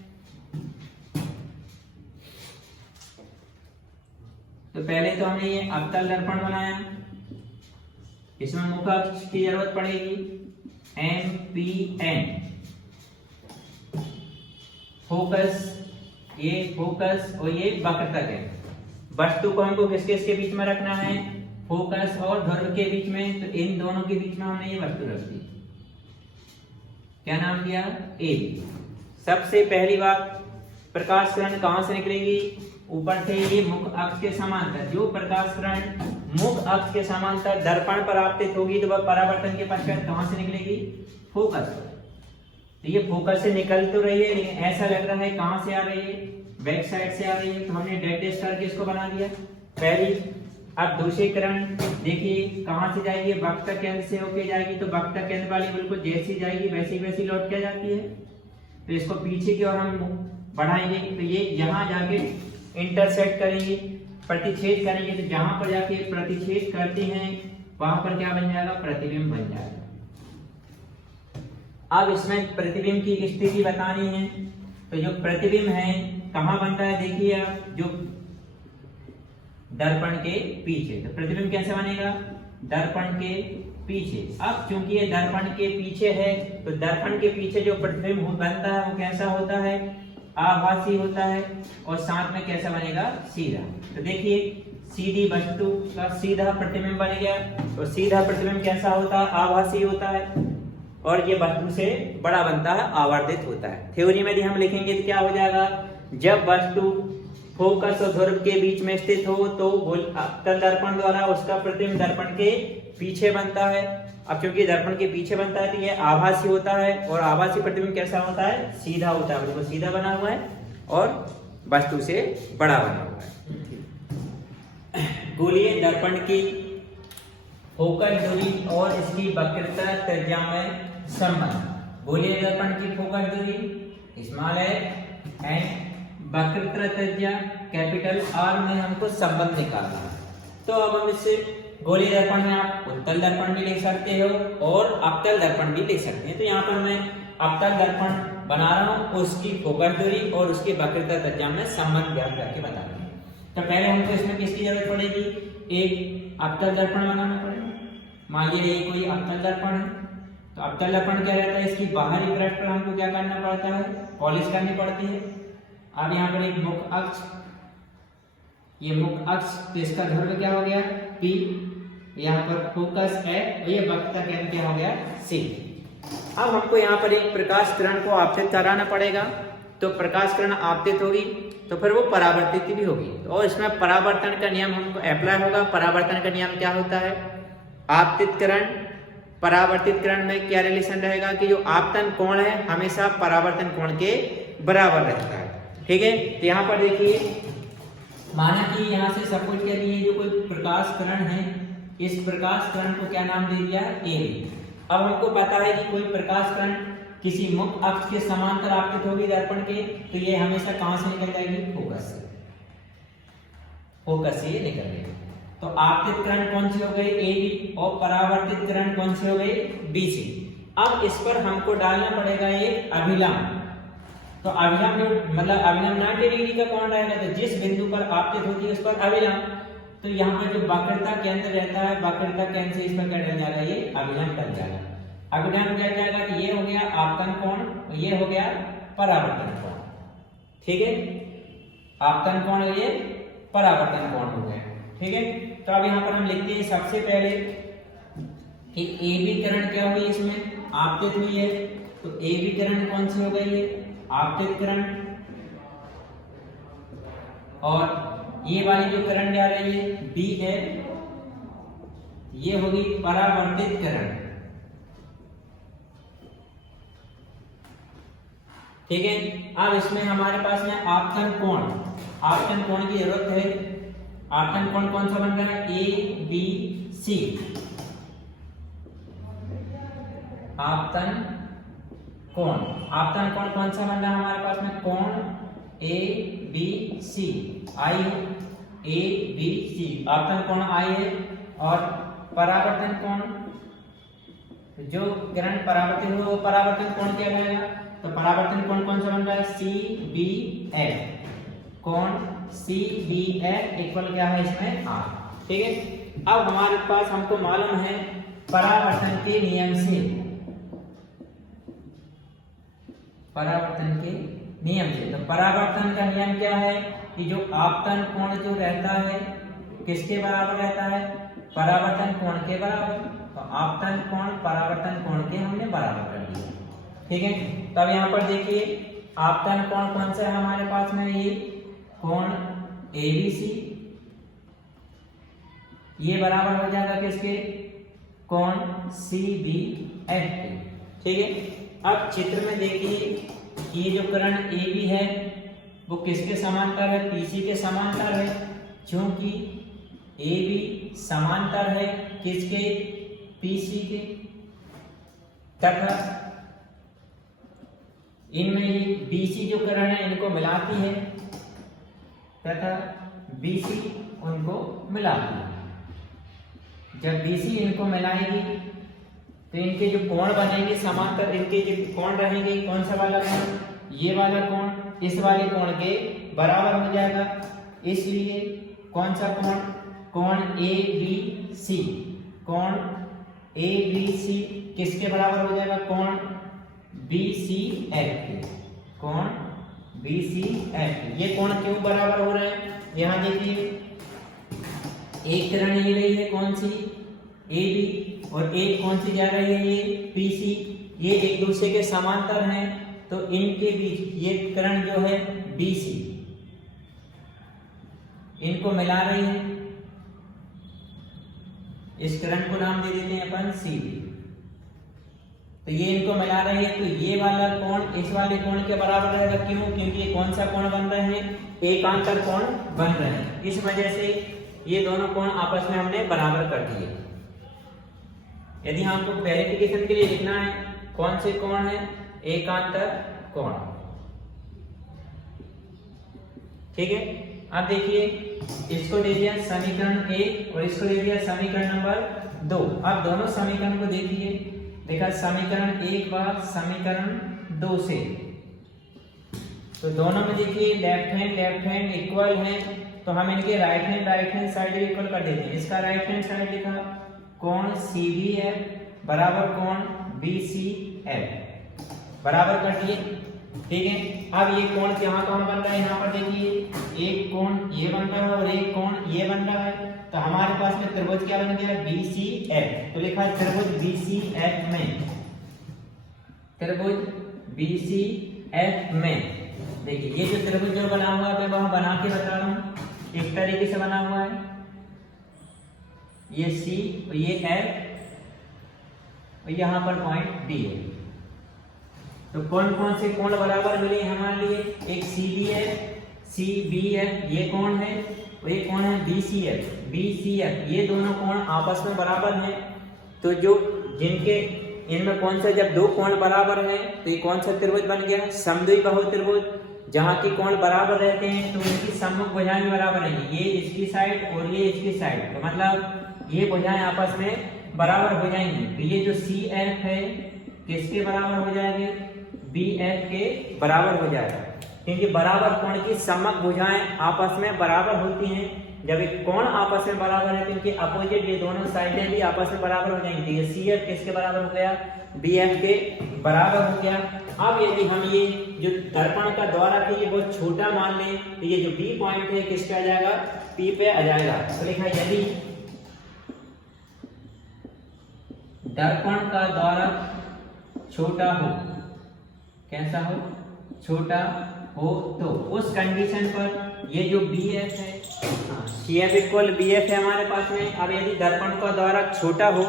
तो पहले तो हमने ये अवतल दर्पण बनाया, इसमें मुख अक्ष की जरूरत पड़ेगी, NPN। फोकस, ये फोकस और ये वक्रता केंद्र। वस्तु को हमको किस किस के बीच में रखना है, फोकस और ध्रुव के बीच में, तो इन दोनों के बीच में हमने ये वस्तु रख दी, क्या नाम दिया, ए बी। सबसे पहली बात, प्रकाश किरण कहां से निकलेगी, ऊपर से ये मुख्य अक्ष के समांतर, जो प्रकाश किरण मुख्य अक्ष के समांतर दर्पण पर आपतित होगी तो वह परावर्तन के पश्चात कहां से निकलेगी, फोकस। तो ये फोकस से निकल तो रही है, लेकिन ऐसा लग रहा है कहां से आ रही है, बैक साइड से आ रही है, तो हमने डेड करके इसको बना दिया पहली। अब दूसरी किरण देखिए कहां से जाएगी, वक्रता केंद्र से होके जाएगी, तो वक्रता केंद्र वाली बिल्कुल जैसी जाएगी वैसी वैसी लौट के जाती है। तो इसको पीछे की ओर हम बढ़ाएंगे, तो ये यहाँ जाके इंटरसेक्ट करेंगे, प्रतिच्छेद करेंगे, तो जहां पर जाके प्रतिच्छेद करते हैं वहां पर क्या बन जाएगा, प्रतिबिंब बन जाएगा। अब इसमें प्रतिबिंब की स्थिति बतानी है, तो जो प्रतिबिंब है कहां बनता है, देखिए आप, जो दर्पण के पीछे, तो प्रतिबिंब कैसे बनेगा, दर्पण के पीछे। अब चूंकि ये दर्पण के पीछे है, तो दर्पण के पीछे जो प्रतिबिंब बनता है वो कैसा होता है, आभासी होता है, और साथ में कैसा बनेगा, सीधा। तो देखिए सीधी वस्तु का सीधा प्रतिबिंब बन गया, तो सीधा प्रतिबिंब कैसा होता है, आभासी होता है, और ये वस्तु से बड़ा बनता है, आवर्धित होता है। थ्योरी में यदि हम लिखेंगे तो क्या हो जाएगा, जब वस्तु फोकस और ध्रुव के बीच में स्थित हो तो अवतल दर्पण द्वारा उसका प्रतिबिंब दर्पण के पीछे बनता है। अब क्योंकि दर्पण के पीछे बनता है तो ये आभासी होता है, और आभासी प्रतिबिंब कैसा होता है, सीधा होता है, बिल्कुल सीधा बना हुआ है और वस्तु से बड़ा बना हुआ है। गोलीय दर्पण की फोकस दूरी और इसकी वक्रता त्रिज्या में संबंध। गोलीय दर्पण की फोकस दूरी स्मॉल है एंड वक्रता त्रिज्या कैपिटल आर में हमको संबंध निकालना है। तो अब हम इससे गोलीय दर्पण में आप उत्तल दर्पण भी लिख सकते हो और अवतल दर्पण भी लिख सकते हैं। तो यहाँ पर मैं अवतल दर्पण बना रहा हूँ, उसकी फोकस दूरी और उसकी वक्रता त्रिज्या में संबंध ज्ञात करके बता रहा हूँ। तो पहले हमको इसमें किसकी जरूरत पड़ेगी, एक अवतल दर्पण बनाना पड़ेगा। मान लीजिए ये कोई अवतल दर्पण है, तो अवतल दर्पण क्या रहता है, इसकी बाहरी पृष्ठ पर हमको क्या करना पड़ता है, पॉलिश करनी पड़ती है। अब यहाँ पर एक मुख्य अक्ष, ये मुख्य अक्ष, तो इसका ध्रुव क्या हो गया, P, यहाँ पर फोकस है, और ये वक्रता केंद्र क्या हो गया, C। अब हमको यहाँ पर एक प्रकाश किरण को आपतित कराना पड़ेगा, तो प्रकाश किरण आपतित होगी तो फिर वो परावर्तित भी होगी, और इसमें परावर्तन का नियम हमको अप्लाई होगा। परावर्तन का नियम क्या होता है, आपतित किरण परावर्तित किरण में क्या रिलेशन रहेगा कि जो आपतन कोण है हमेशा परावर्तन कोण के बराबर रहता है, ठीक है। तो यहाँ पर देखिए, माना कि यहाँ से सपोज कर लिए जो कोई प्रकाश किरण है, इस प्रकाश किरण को क्या नाम दे दिया, ए। अब हमको पता है कि कोई प्रकाश किरण किसी मुख्य अक्ष के समांतर आपतित होगी दर्पण के, तो ये हमेशा कहां से निकल जाएगी, फोकस से, फोकस से निकल जाएगी। तो आपतित किरण कौन सी हो गई, ए बी, और परावर्तित किरण कौन सी हो गई, बी सी। अब इस पर हमको डालना पड़ेगा एक अभिलंब। तो अभिलंब जो मतलब अभिलंब 90 डिग्री का कोण रहेगा, तो जिस बिंदु पर आपतित होती है उस पर अभिलंब। तो यहाँ पर जो वक्रता केंद्र रहता है, वक्रता केंद्र से इस पर क्या डल जाएगा, ये अभिलंब डल जाएगा। अभिलंब डल जाएगा तो ये हो गया आपतन कोण, और ये हो गया परावर्तन कोण, ठीक है। आपतन कोण और ये परावर्तन कोण हो गया, ठीक है। तो अब यहाँ पर हम लिखते हैं सबसे पहले कि ए बी किरण क्या हुई, इसमें आपतित हुई है, तो ए बी किरण कौन सी हो गई है, आपतित किरण, और ये वाली जो किरण जा रही है बी है, ये होगी परावर्तित किरण, ठीक है। अब इसमें हमारे पास में आपतन कोण, आपतन कोण की जरूरत है। आपतन कोण कौन सा बन रहा है, ए बी सी, आपतन कोण, आपतन कोण कौन सा बन रहा है हमारे पास में, कोण A B C, I A B C, आपतन कोण आई है। और परावर्तन कोण, जो किरण परावर्तित हो वो परावर्तन कोण क्या बनेगा, तो परावर्तन कोण कौन सा बन रहा है, सी बी एफ, कोण सी बी एफ इक्वल क्या है इसमें आर, ठीक है। अब हमारे पास हमको मालूम है परावर्तन के नियम से, परावर्तन के नियम से। तो परावर्तन का नियम क्या है कि जो आपतन कोण जो रहता है किसके बराबर रहता है, परावर्तन कोण के बराबर। तो आपतन कोण परावर्तन कोण के हमने बराबर कर दिया, ठीक है। तो अब यहाँ पर देखिए आपतन कोण कौन सा है हमारे पास में, ये कोण ABC, ये बराबर हो जाएगा किसके, कोण CBF के, ठीक है। अब चित्र में देखिए ये जो किरण AB है वो किसके समांतर है, PC के समांतर है, क्योंकि AB समांतर है किसके, PC के, तथा इनमें ये BC जो किरण है इनको मिलाती है तथा BC उनको मिलाती है। जब BC इनको मिलाएगी तो इनके जो कोण बनेंगे समांतर, इनके जो कोण रहेंगे, कौन सा वाला कोण, ये वाला कोण इस वाले कोण के बराबर हो जाएगा। इसलिए कौन सा कोण, कोण ABC, कोण ABC किसके बराबर हो जाएगा, कोण BCF के, कोण BCF। ये कोण क्यों बराबर हो रहे हैं, यहाँ देखिए एक किरण ये रही है कौन सी, AB, और एक कौन सी जा रही है, ये PC, ये एक दूसरे के समांतर हैं, तो इनके बीच ये किरण जो है BC इनको मिला रही है, इस किरण को नाम दे देते हैं अपन CB। तो ये इनको मिला रही है, तो ये वाला कोण इस वाले कोण के बराबर रहेगा, क्यों, क्योंकि ये कौन सा कोण बन रहे हैं, एकांतर कोण बन रहे हैं। इस वजह से ये दोनों कोण आपस में हमने बराबर कर दिए। यदि हमको वेरिफिकेशन के लिए लिखना है कौन से कोण है, एकांतर कोण, ठीक है। अब देखिए इसको दे दिया समीकरण 1 और इसको दे दिया समीकरण नंबर 2। अब दोनों समीकरण को देखिए, देखा समीकरण 1 व समीकरण 2 से, तो दोनों में देखिए लेफ्ट हैंड इक्वल है, तो हम इनके राइट हैंड साइड इक्वल कर देते हैं। इसका राइट हैंड साइड लिखा कोण CBF बराबर कोण BCF बराबर कर दिए, ठीक है। अब ये कोण कहाँ बन रहा है, यहाँ पर देखिए एक कोण ये बन रहा है और एक कोण ये बन रहा है, तो हमारे पास में त्रिभुज क्या बन गया, BCF। तो लिखा है त्रिभुज BCF में, त्रिभुज BCF में देखिए ये जो त्रिभुज जो बना हुआ है मैं वहां बना के बता रहा हूँ, इस तरीके से बना हुआ है, ये C और ये F और यहाँ पर पॉइंट B है। तो कौन कौन से कोण बराबर मिले हमारे लिए, एक CBF ये कोण है और ये कोण है BCF, ये दोनों कोण आपस में बराबर हैं। तो जो जिनके इनमें कौन सा, जब दो कोण बराबर हैं तो ये कौन सा त्रिभुज बन गया, समद्विबाहु त्रिभुज। जहाँ के कोण बराबर रहते हैं तो उनकी सम्मुख भुजाएं बराबर रहेंगी, ये इसकी साइड और ये इसकी साइड, तो मतलब ये भुजाएं आपस में बराबर हो जाएंगी। तो ये जो CF है किसके बराबर हो जाएगी, BF के बराबर हो जाएगा, क्योंकि बराबर कोण की सम्मुख भुजाएं आपस में बराबर होती हैं। जब एक कोण आपस में बराबर है तो इनके अपोजिट ये दोनों साइडें भी आपस में बराबर हो जाएंगी। तो ये CF किसके बराबर हो गया, BF के बराबर हो गया। अब यदि हम ये जो दर्पण का द्वारा है ये बहुत छोटा मान लें तो ये जो B पॉइंट है किसपे आ जाएगा, P पे आ जाएगा। तो लिखा यदि दर्पण का द्वारा छोटा हो, कैसा हो, छोटा हो, तो उस कंडीशन पर ये जो BF है, CF इक्वल BF है हमारे पास में। अब यदि दर्पण का द्वारा छोटा हो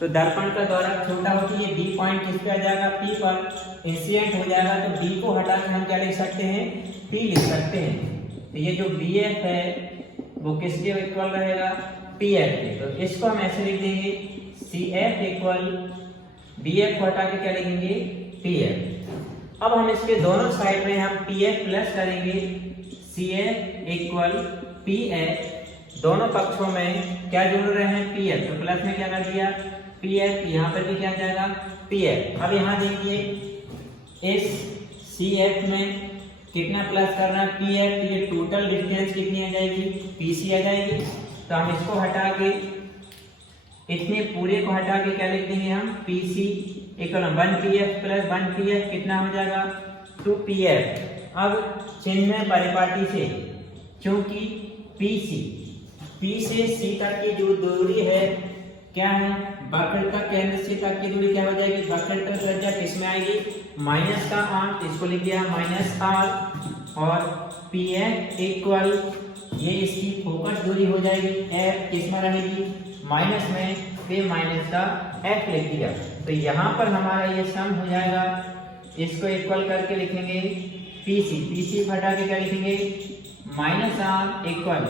तो दर्पण का द्वारा छोटा हो तो ये B पॉइंट किस पे आ जाएगा, P पर इंसिडेंट हो जाएगा। तो B को हटा के हम क्या लिख सकते हैं, P लिख सकते हैं। तो ये जो BF है वो किसके इक्वल रहेगा, PF के। तो इसको हम ऐसे लिख देंगे CF इक्वल BF को हटा के क्या लिखेंगे, PF। अब हम इसके दोनों साइड में हम PF प्लस करेंगे, CF इक्वल PF। दोनों पक्षों में क्या जोड़ रहे हैं, PF, तो प्लस में क्या कर दिया PF, यहाँ पर भी क्या आ जाएगा PF। अब यहाँ देखिए इस CF में कितना प्लस करना है, PF, तो ये टोटल डिस्टेंस कितनी आ जाएगी, PC आ जाएगी। तो हम इसको हटा के इतने पूरे को हटा के क्या लिख देंगे हम, PC equal 1PF plus 1PF कितना हो जाएगा 2PF। अब चिन्ह परिपाटी से, क्योंकि P से C तक की जो दूरी है क्या है, वक्रता केंद्र से तक की दूरी क्या हो जाएगी, वक्रता त्रिज्या किसमें आएगी, माइनस का r, इसको लिख दिया माइनस r, और PF इक्वल ये इसकी फोकस दूरी हो जाएगी, F किसमें रहेगी, माइनस में, फिर माइनस का F लिख दिया। तो यहाँ पर हमारा ये सम हो जाएगा, इसको इक्वल करके लिखेंगे PC हटा के क्या लिखेंगे, माइनस r इक्वल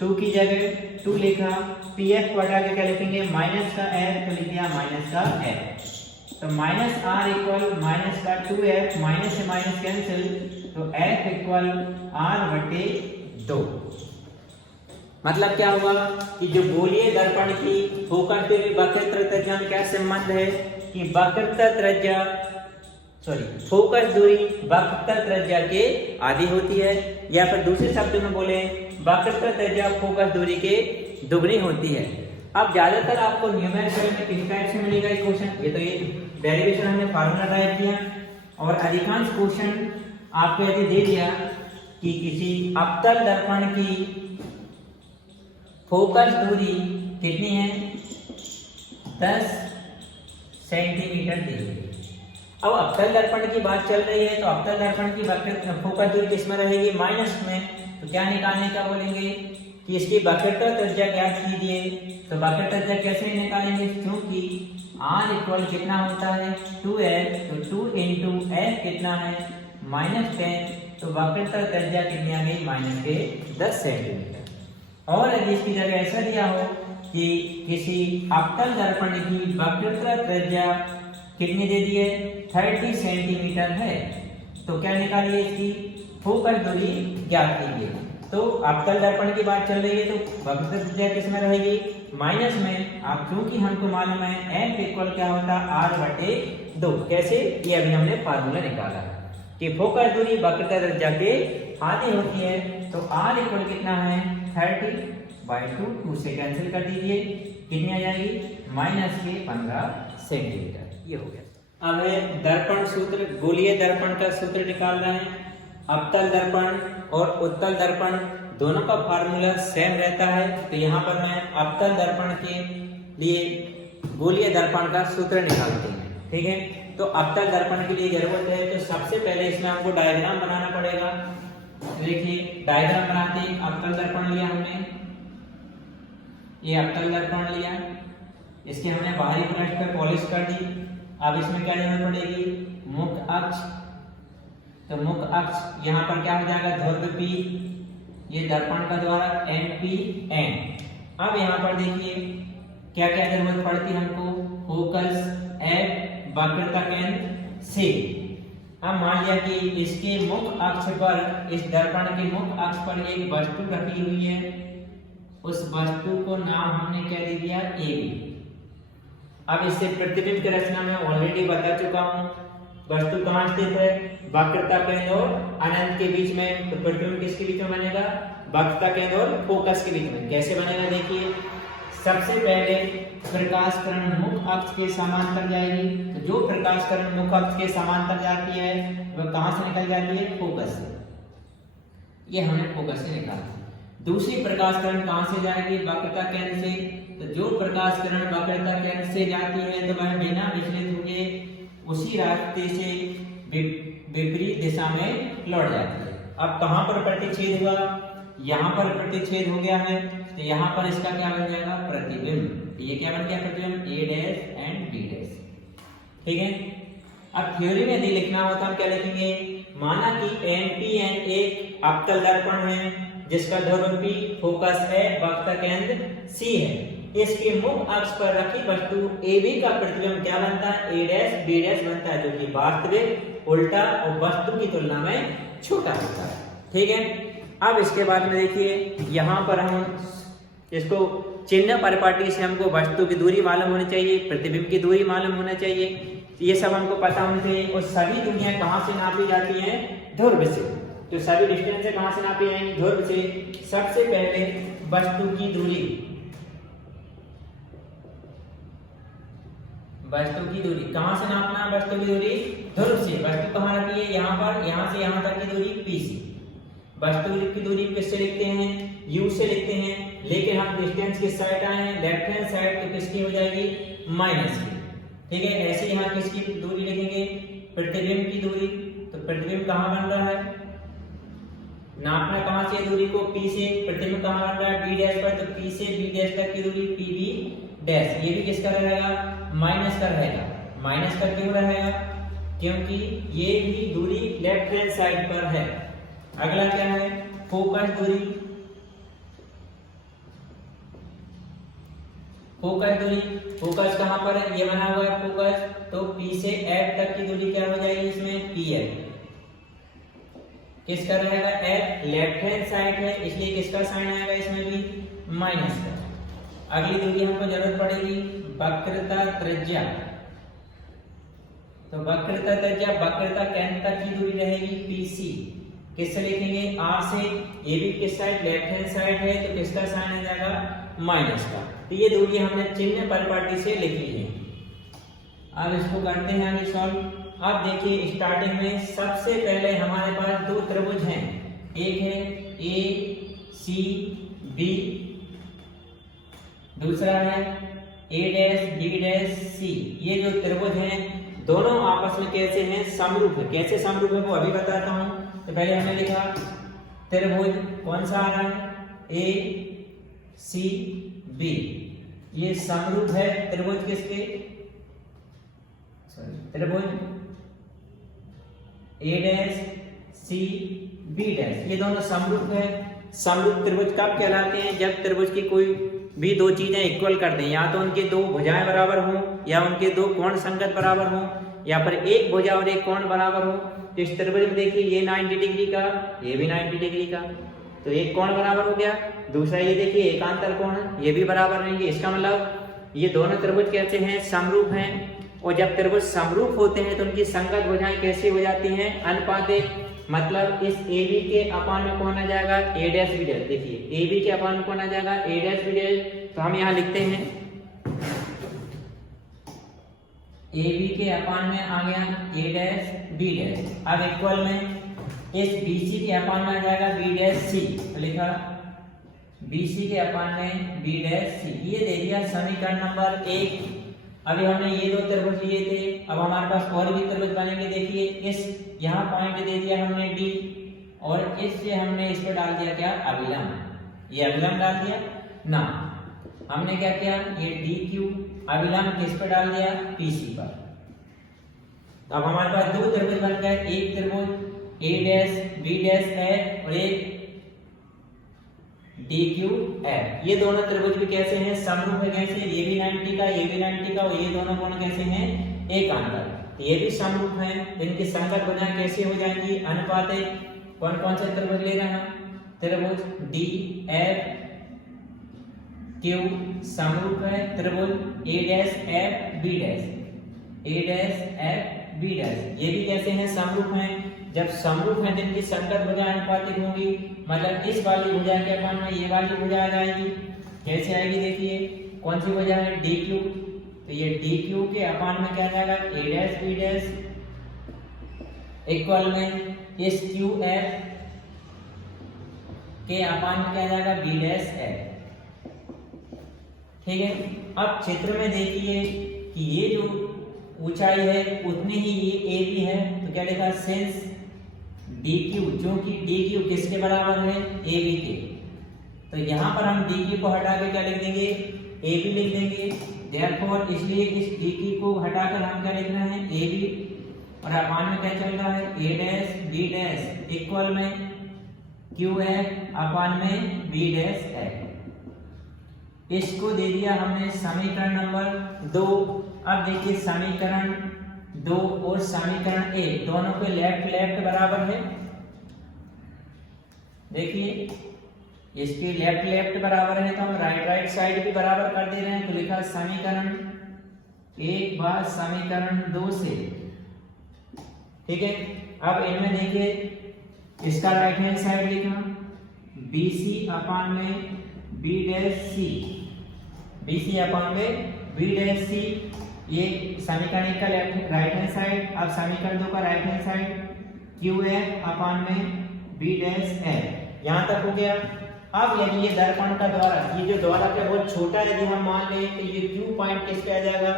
2 की जगह 2 लिखा, PF को हटा के क्या लिखेंगे, माइनस का F, तो लिख दिया माइनस का F। तो माइनस r इक्वल माइनस का 2F, माइनस से माइनस कैंसिल, तो F इक्वल r बटे 2। मतलब क्या हुआ कि जो गोलीय दर्पण की फोकस दूरी वक्रता त्रिज्या में क्या संबंध है कि वक्रता त्रिज्या फोकस दूरी वक्रता त्रिज्या के आधी होती है, या फिर दूसरे शब्दों में बोले वक्रता त्रिज्या फोकस दूरी के दुगनी होती है। अब ज्यादातर आपको न्यूमेरिकल में किस टाइप से मिलेगा ये क्वेश्चन, ये तो ये डेरिवेशन हमने फार्मूला ड्राइव किया, और अधिकांश क्वेश्चन आपको यदि दे दिया कि किसी अवतल दर्पण की फोकस दूरी कितनी है, 10 सेंटीमीटर दी गई। अब अवतल दर्पण की बात चल रही है, तो अवतल दर्पण की फोकस दूरी किसमें रहेगी, माइनस में। तो क्या निकालने का बोलेंगे कि इसकी वक्रता त्रिज्या ज्ञात कीजिए। तो वक्रता त्रिज्या कैसे निकालेंगे, क्योंकि r इक्वल कितना होता है 2f, तो 2 इंटू f कितना है -10, तो वक्रता त्रिज्या कितनी आ गई, माइनस के 10 सेंटीमीटर। और यदि इसकी जगह ऐसा दिया हो कि किसी अवतल दर्पण की वक्रता त्रिज्या कितनी दे दी है, 30 सेंटीमीटर है, तो क्या निकालिए, इसकी फोकस दूरी ज्ञात कीजिए। तो अवतल दर्पण की बात चल रही है, तो वक्रता त्रिज्या किसमें रहेगी, माइनस में। आप क्योंकि हमको मालूम है F इक्वल क्या होता है, r बटे 2। कैसे, ये अभी हमने फार्मूला निकाला कि फोकस दूरी वक्रता त्रिज्या के आधी होती है, तो r इक्वल कितना है 30/2, 2 से कैंसिल कर दीजिए, कितनी आ जाएगी, माइनस के 15 सेंटीमीटर। ये हो गया। अब है दर्पण सूत्र, गोलीय दर्पण का सूत्र निकाल रहे हैं। अवतल दर्पण और उत्तल दर्पण दोनों का फार्मूला सेम रहता है, तो यहाँ पर मैं अवतल दर्पण के लिए गोलीय दर्पण का सूत्र निकालते हैं। ठीक है, तो अवतल दर्पण के लिए जरूरत है, तो सबसे पहले इसमें हमको डायग्राम बनाना पड़ेगा। देखिए डायग्राम बनाते हैं। अवतल दर्पण लिया हमने, ये अवतल दर्पण लिया, इसके हमने बाहरी पृष्ठ पे पॉलिश कर दी। अब इसमें क्या जरूरत पड़ेगी, मुख्य अक्ष। तो मुख्य अक्ष यहाँ पर क्या हो जाएगा, ध्रुव P, ये दर्पण का द्वारा NPN। अब यहाँ पर देखिए क्या क्या जरूरत पड़ती है हमको, फोकस F, वक्रता केंद्र C। अब मान लिया कि इसके मुख्य अक्ष पर, इस दर्पण के मुख्य अक्ष पर एक वस्तु रखी हुई है, उस वस्तु को नाम हमने क्या दे दिया, AB। अब इससे प्रतिबिंब की रचना में ऑलरेडी बता चुका हूं, वस्तु कहाँ स्थित है, वक्रता केंद्र और अनंत के बीच में। तो प्रतिबिंब किसके बीच में बनेगा, वक्रता केंद्र और फोकस के बीच में। कैसे बनेगा, देखिए सबसे पहले प्रकाश किरण मुख्य अक्ष के समांतर जाएगी, तो जो प्रकाश किरण मुख्य अक्ष के समांतर जाती है वह कहां से निकल जाती है, फोकस से। ये हमने फोकस से निकाला। दूसरी प्रकाश किरण कहां से जाएगी, वक्रता केंद्र से। तो जो प्रकाश किरण वक्रता केंद्र से जाती है तो वह बिना विचलित हुए उसी रास्ते से विपरीत दिशा में लौट जाती है। अब कहां पर प्रतिच्छेद हुआ, यहाँ पर प्रतिच्छेद हो गया है, तो यहाँ पर इसका क्या बन जाएगा, प्रतिबिंब। ये क्या बन गया, प्रतिबिंब A' एंड B'। ठीक है, अब थ्योरी में यदि लिखना हो तो हम क्या लिखेंगे, माना कि NPN एक अवतल दर्पण है जिसका ध्रुव P, फोकस है, वक्रता केंद्र C है। इसके मुख्य अक्ष पर रखी वस्तु AB का प्रतिबिंब क्या बनता है, A' B' बनता है, जो कि वास्तविक, उल्टा और वस्तु की तुलना में छोटा होता है। ठीक है, अब इसके बाद में देखिए यहाँ पर हम इसको चिन्ह परिपाटी से हमको वस्तु की दूरी मालूम होनी चाहिए, प्रतिबिंब की दूरी मालूम होना चाहिए, ये सब हमको पता होना चाहिए। और सभी दूरियां कहाँ से नापी जाती हैं, ध्रुव से। तो सभी डिस्टेंस कहाँ से नापी जाएंगी, ध्रुव से। सबसे पहले वस्तु की दूरी, वस्तु की दूरी कहाँ से नापना है, वस्तु की दूरी ध्रुव से। वस्तु कहाँ रखी है, यहाँ से यहाँ तक की दूरी PC। वस्तु की दूरी किससे लिखते हैं? U से लिखते हैं, लेकिन हम डिस्टेंस किस साइड आए हैं? लेफ्ट हैंड साइड, तो किसकी हो जाएगी? माइनस की। ठीक है, ऐसे यहाँ किसकी दूरी लिखेंगे? प्रतिबिंब की दूरी। तो प्रतिबिंब कहाँ बन रहा है? नापना कहाँ से दूरी को? P से। प्रतिबिंब कहाँ बन रहा है? B डैश पर, तो P से B डैश तक की दूरी PB डैश। ये भी किसका रहेगा? माइनस का रहेगा। माइनस का क्यों रहेगा? क्योंकि ये भी दूरी लेफ्ट हैंड साइड पर है। अगला क्या है? फोकस दूरी। फोकस दूरी, फोकस कहां पर है? ये बना हुआ है फोकस, तो P से F तक की दूरी क्या हो जाएगी इसमें? PF। किसका रहेगा? F लेफ्ट हैंड साइड है, इसलिए किसका साइन आएगा इसमें भी? माइनस का। अगली दूरी हमको जरूरत पड़ेगी वक्रता त्रिज्या। तो वक्रता त्रिज्या, वक्रता केंद्र तक की दूरी रहेगी PC। किससे लिखेंगे? R से। ये भी किस साइड? लेफ्ट हैंड साइड है, तो किसका साइन आ जाएगा? माइनस का। तो ये दूरी हमने चिन्ह परिपाटी से लिख ली है। अब इसको करते हैं आगे सॉल्व। अब देखिए स्टार्टिंग में सबसे पहले हमारे पास दो त्रिभुज हैं, एक है ACB, दूसरा है A'B'C। ये जो त्रिभुज हैं दोनों आपस में कैसे हैं? समरूप है। कैसे समरूप है वो अभी बताता हूं। तो पहले हमने लिखा त्रिभुज कौन सा आ रहा है? ACB। ये समरूप है त्रिभुज किसके? त्रिभुज A'CB। ये दोनों समरूप है। समरूप त्रिभुज कब कहलाते हैं? जब त्रिभुज की कोई भी दो चीजें इक्वल कर दें, या तो उनके दो भुजाएं बराबर हों, या उनके दो कोण संगत बराबर हों, या फिर एक भुजा और एक कोण बराबर हो। तो इस त्रिभुज में देखिए ये 90 डिग्री का, ये भी 90 डिग्री का, तो एक कोण बराबर हो गया। दूसरा ये देखिए एकांतर कोण है, ये भी बराबर रहेंगे। इसका मतलब ये दोनों त्रिभुज कैसे हैं? समरूप हैं। और जब त्रिभुज समरूप होते हैं तो उनकी संगत भुजाएं कैसे हो जाती हैं? अनुपातिक। मतलब इस AB के अपान में कौन आ जाएगा? A'B'। देखिए AB के अपान में कौन आ जाएगा? A'B'। तो हम यहाँ लिखते हैं AB के अपान में आ गया A'B'। अब इक्वल में इस BC के अपान में आ जाएगा B'C। तो लिखा BC के अपान में B'C। ये दे दिया समीकरण नंबर 1। अभी हमने ये दो त्रिभुज लिए थे, अब हमारे पास और भी त्रिभुज बनेंगे। देखिए इस यहाँ पॉइंट दे दिया हमने D, और इससे हमने इस पर डाल दिया क्या? अभिलंब। ये अभिलंब डाल दिया ना। हमने क्या किया? ये DQ अभिलंब किस पर डाल दिया? PC पर। अब हमारे पास दो त्रिभुज बन गए। एक त्रिभुज A'B'F और एक DQF। ये दोनों त्रिभुज भी कैसे हैं? समरूप है। कैसे? ये भी 90 का, ये भी 90 का, और ये दोनों कोण कैसे हैं? एकांतर। ये भी समरूप हैं। इनकी संगत भुजाएं कैसे हो जाएंगी? अनुपातिक। कौन कौन से त्रिभुज ले रहे हैं? त्रिभुज DFQ समरूप है त्रिभुज A'FB'। A'FB'। ये भी कैसे हैं? समरूप हैं। जब समरूप है तो इनकी संगत भुजाएं अनुपातिक होंगी। मतलब इस वाली भुजा के अपान में ये वाली भुजा आ जाएगी। कैसे आएगी? देखिए कौन सी भुजा है? DQ। तो ये DQ के अपान में क्या जाएगा? A'B' इक्वल में इस QF के अपान में क्या जाएगा? B'F। ठीक है। अब चित्र में देखिए कि ये जो ऊंचाई है उतनी ही ये AB है, तो क्या लिखा? सिंस DQ, जो कि DQ किसके बराबर है? AB के। तो यहाँ पर हम DQ को हटा के क्या लिख देंगे? AB लिख देंगे। Therefore इसलिए इस DQ को हटाकर हम क्या लिख रहे हैं? AB, और अपान में क्या चल रहा है? A'B' इक्वल में QF अपान में B'F। इसको दे दिया हमने समीकरण नंबर 2। अब देखिए समीकरण 2 और समीकरण 1 दोनों के लेफ्ट लेफ्ट बराबर है। देखिए इसके लेफ्ट लेफ्ट बराबर है, तो हम राइट राइट साइड भी बराबर कर दे रहे हैं। तो लिखा समीकरण 1 बार समीकरण 2 से। ठीक है। अब इनमें देखिए इसका राइट हैंड साइड लिखा BC अपान में B'C। BC अपान में B'C। ये समीकरण 1 का लेफ्ट राइट हैंड साइड। अब समीकरण 2 का right hand side. Q F अपान में बी डैश एफ। यहाँ तक हो गया। अब यदि ये दर्पण का द्वारक, ये जो द्वारक है बहुत छोटा है, यदि हम मान लें तो ये क्यू पॉइंट किस पे आ जाएगा,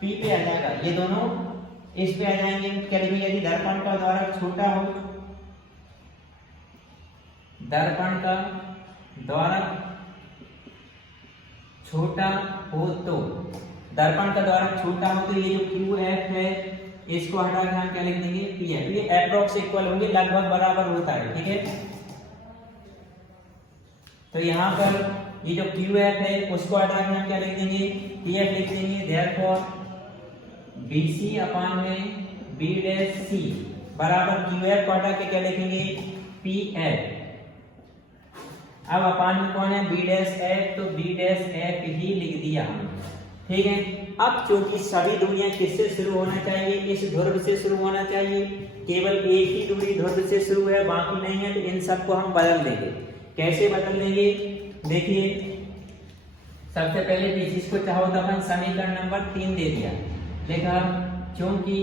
पी पे आ जाएगा, ये दोनों इस पे आ जाएंगे। क्या लिखेंगे, यदि दर्पण का द्वारक छोटा हो, दर्पण का द्वारक छोटा हो तो, दर्पण का द्वारक छोटा हो तो ये जो क्यू एफ है इसको हटा के हम क्या लिख देंगे, पी एफ। ये एप्रोक्स इक्वल होंगे, लगभग बराबर होता है, ठीक है। तो यहाँ पर ये जो क्यू एफ है उसको हटा के हम क्या लिख देंगे, पी एफ लिख देंगे। देयरफॉर बी सी अपान में बी डैश सी बराबर क्यू एफ को हटा के क्या लिखेंगे, पी एफ। अब अपान में कौन है, बी डैश एफ, तो बी डैश एफ ही लिख दिया हमने, ठीक है। अब चूंकि सभी दूरियां किससे शुरू होना चाहिए, इस ध्रुव से शुरू होना चाहिए, केवल एक ही दूरी ध्रुव से शुरू है बाकी नहीं है, तो इन सबको हम बदल देंगे। कैसे बदल देंगे, देखिए सबसे पहले पीसीस को चाहो तो अपन समीकरण नंबर 3 दे दिया, लिखा क्योंकि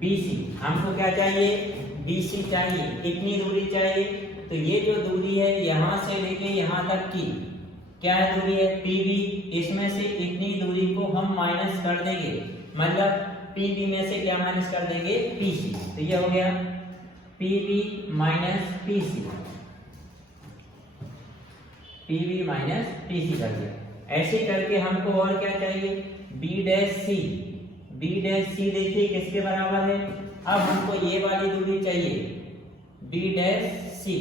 बीसी हमको क्या चाहिए, बीसी चाहिए, इतनी दूरी चाहिए, तो ये जो दूरी है यहाँ से लेके यहाँ तक की क्या है दूरी है, पीबी। इसमें से इतनी दूरी को हम माइनस कर देंगे, मतलब पीबी में से क्या माइनस कर देंगे, पीसी। तो ये हो गया PB minus PC, PB minus PC कर दिया। ऐसे करके हमको और क्या चाहिए, B dash C. B dash C देखिए किसके बराबर है, अब हमको ये वाली दूरी चाहिए, बी डैश सी,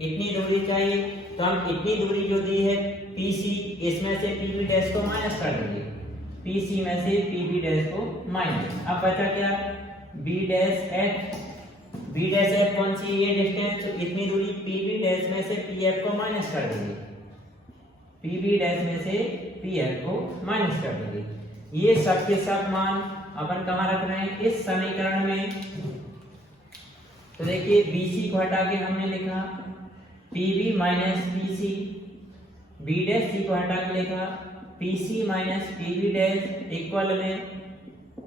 इतनी दूरी चाहिए। तो हम इतनी दूरी जो दी है पीसी, इसमें से पीबी डैश को माइनस कर देंगे, पीसी में से पीबी डैश को माइनस। अब बचा क्या, B dash F. B dash F कौन सी, ये डिस्टेंस, तो इतनी दूरी पीबी डैश में से पीएफ को माइनस कर देंगे, पीबी डैश में से पीएफ को माइनस कर देंगे। ये सब के सब मान अपन कहाँ रख रहे हैं, इस समीकरण में। तो देखिए बीसी को हटा के हमने लिखा PB minus PC, B dash C को हटा के लिखा PC minus PB dash equal में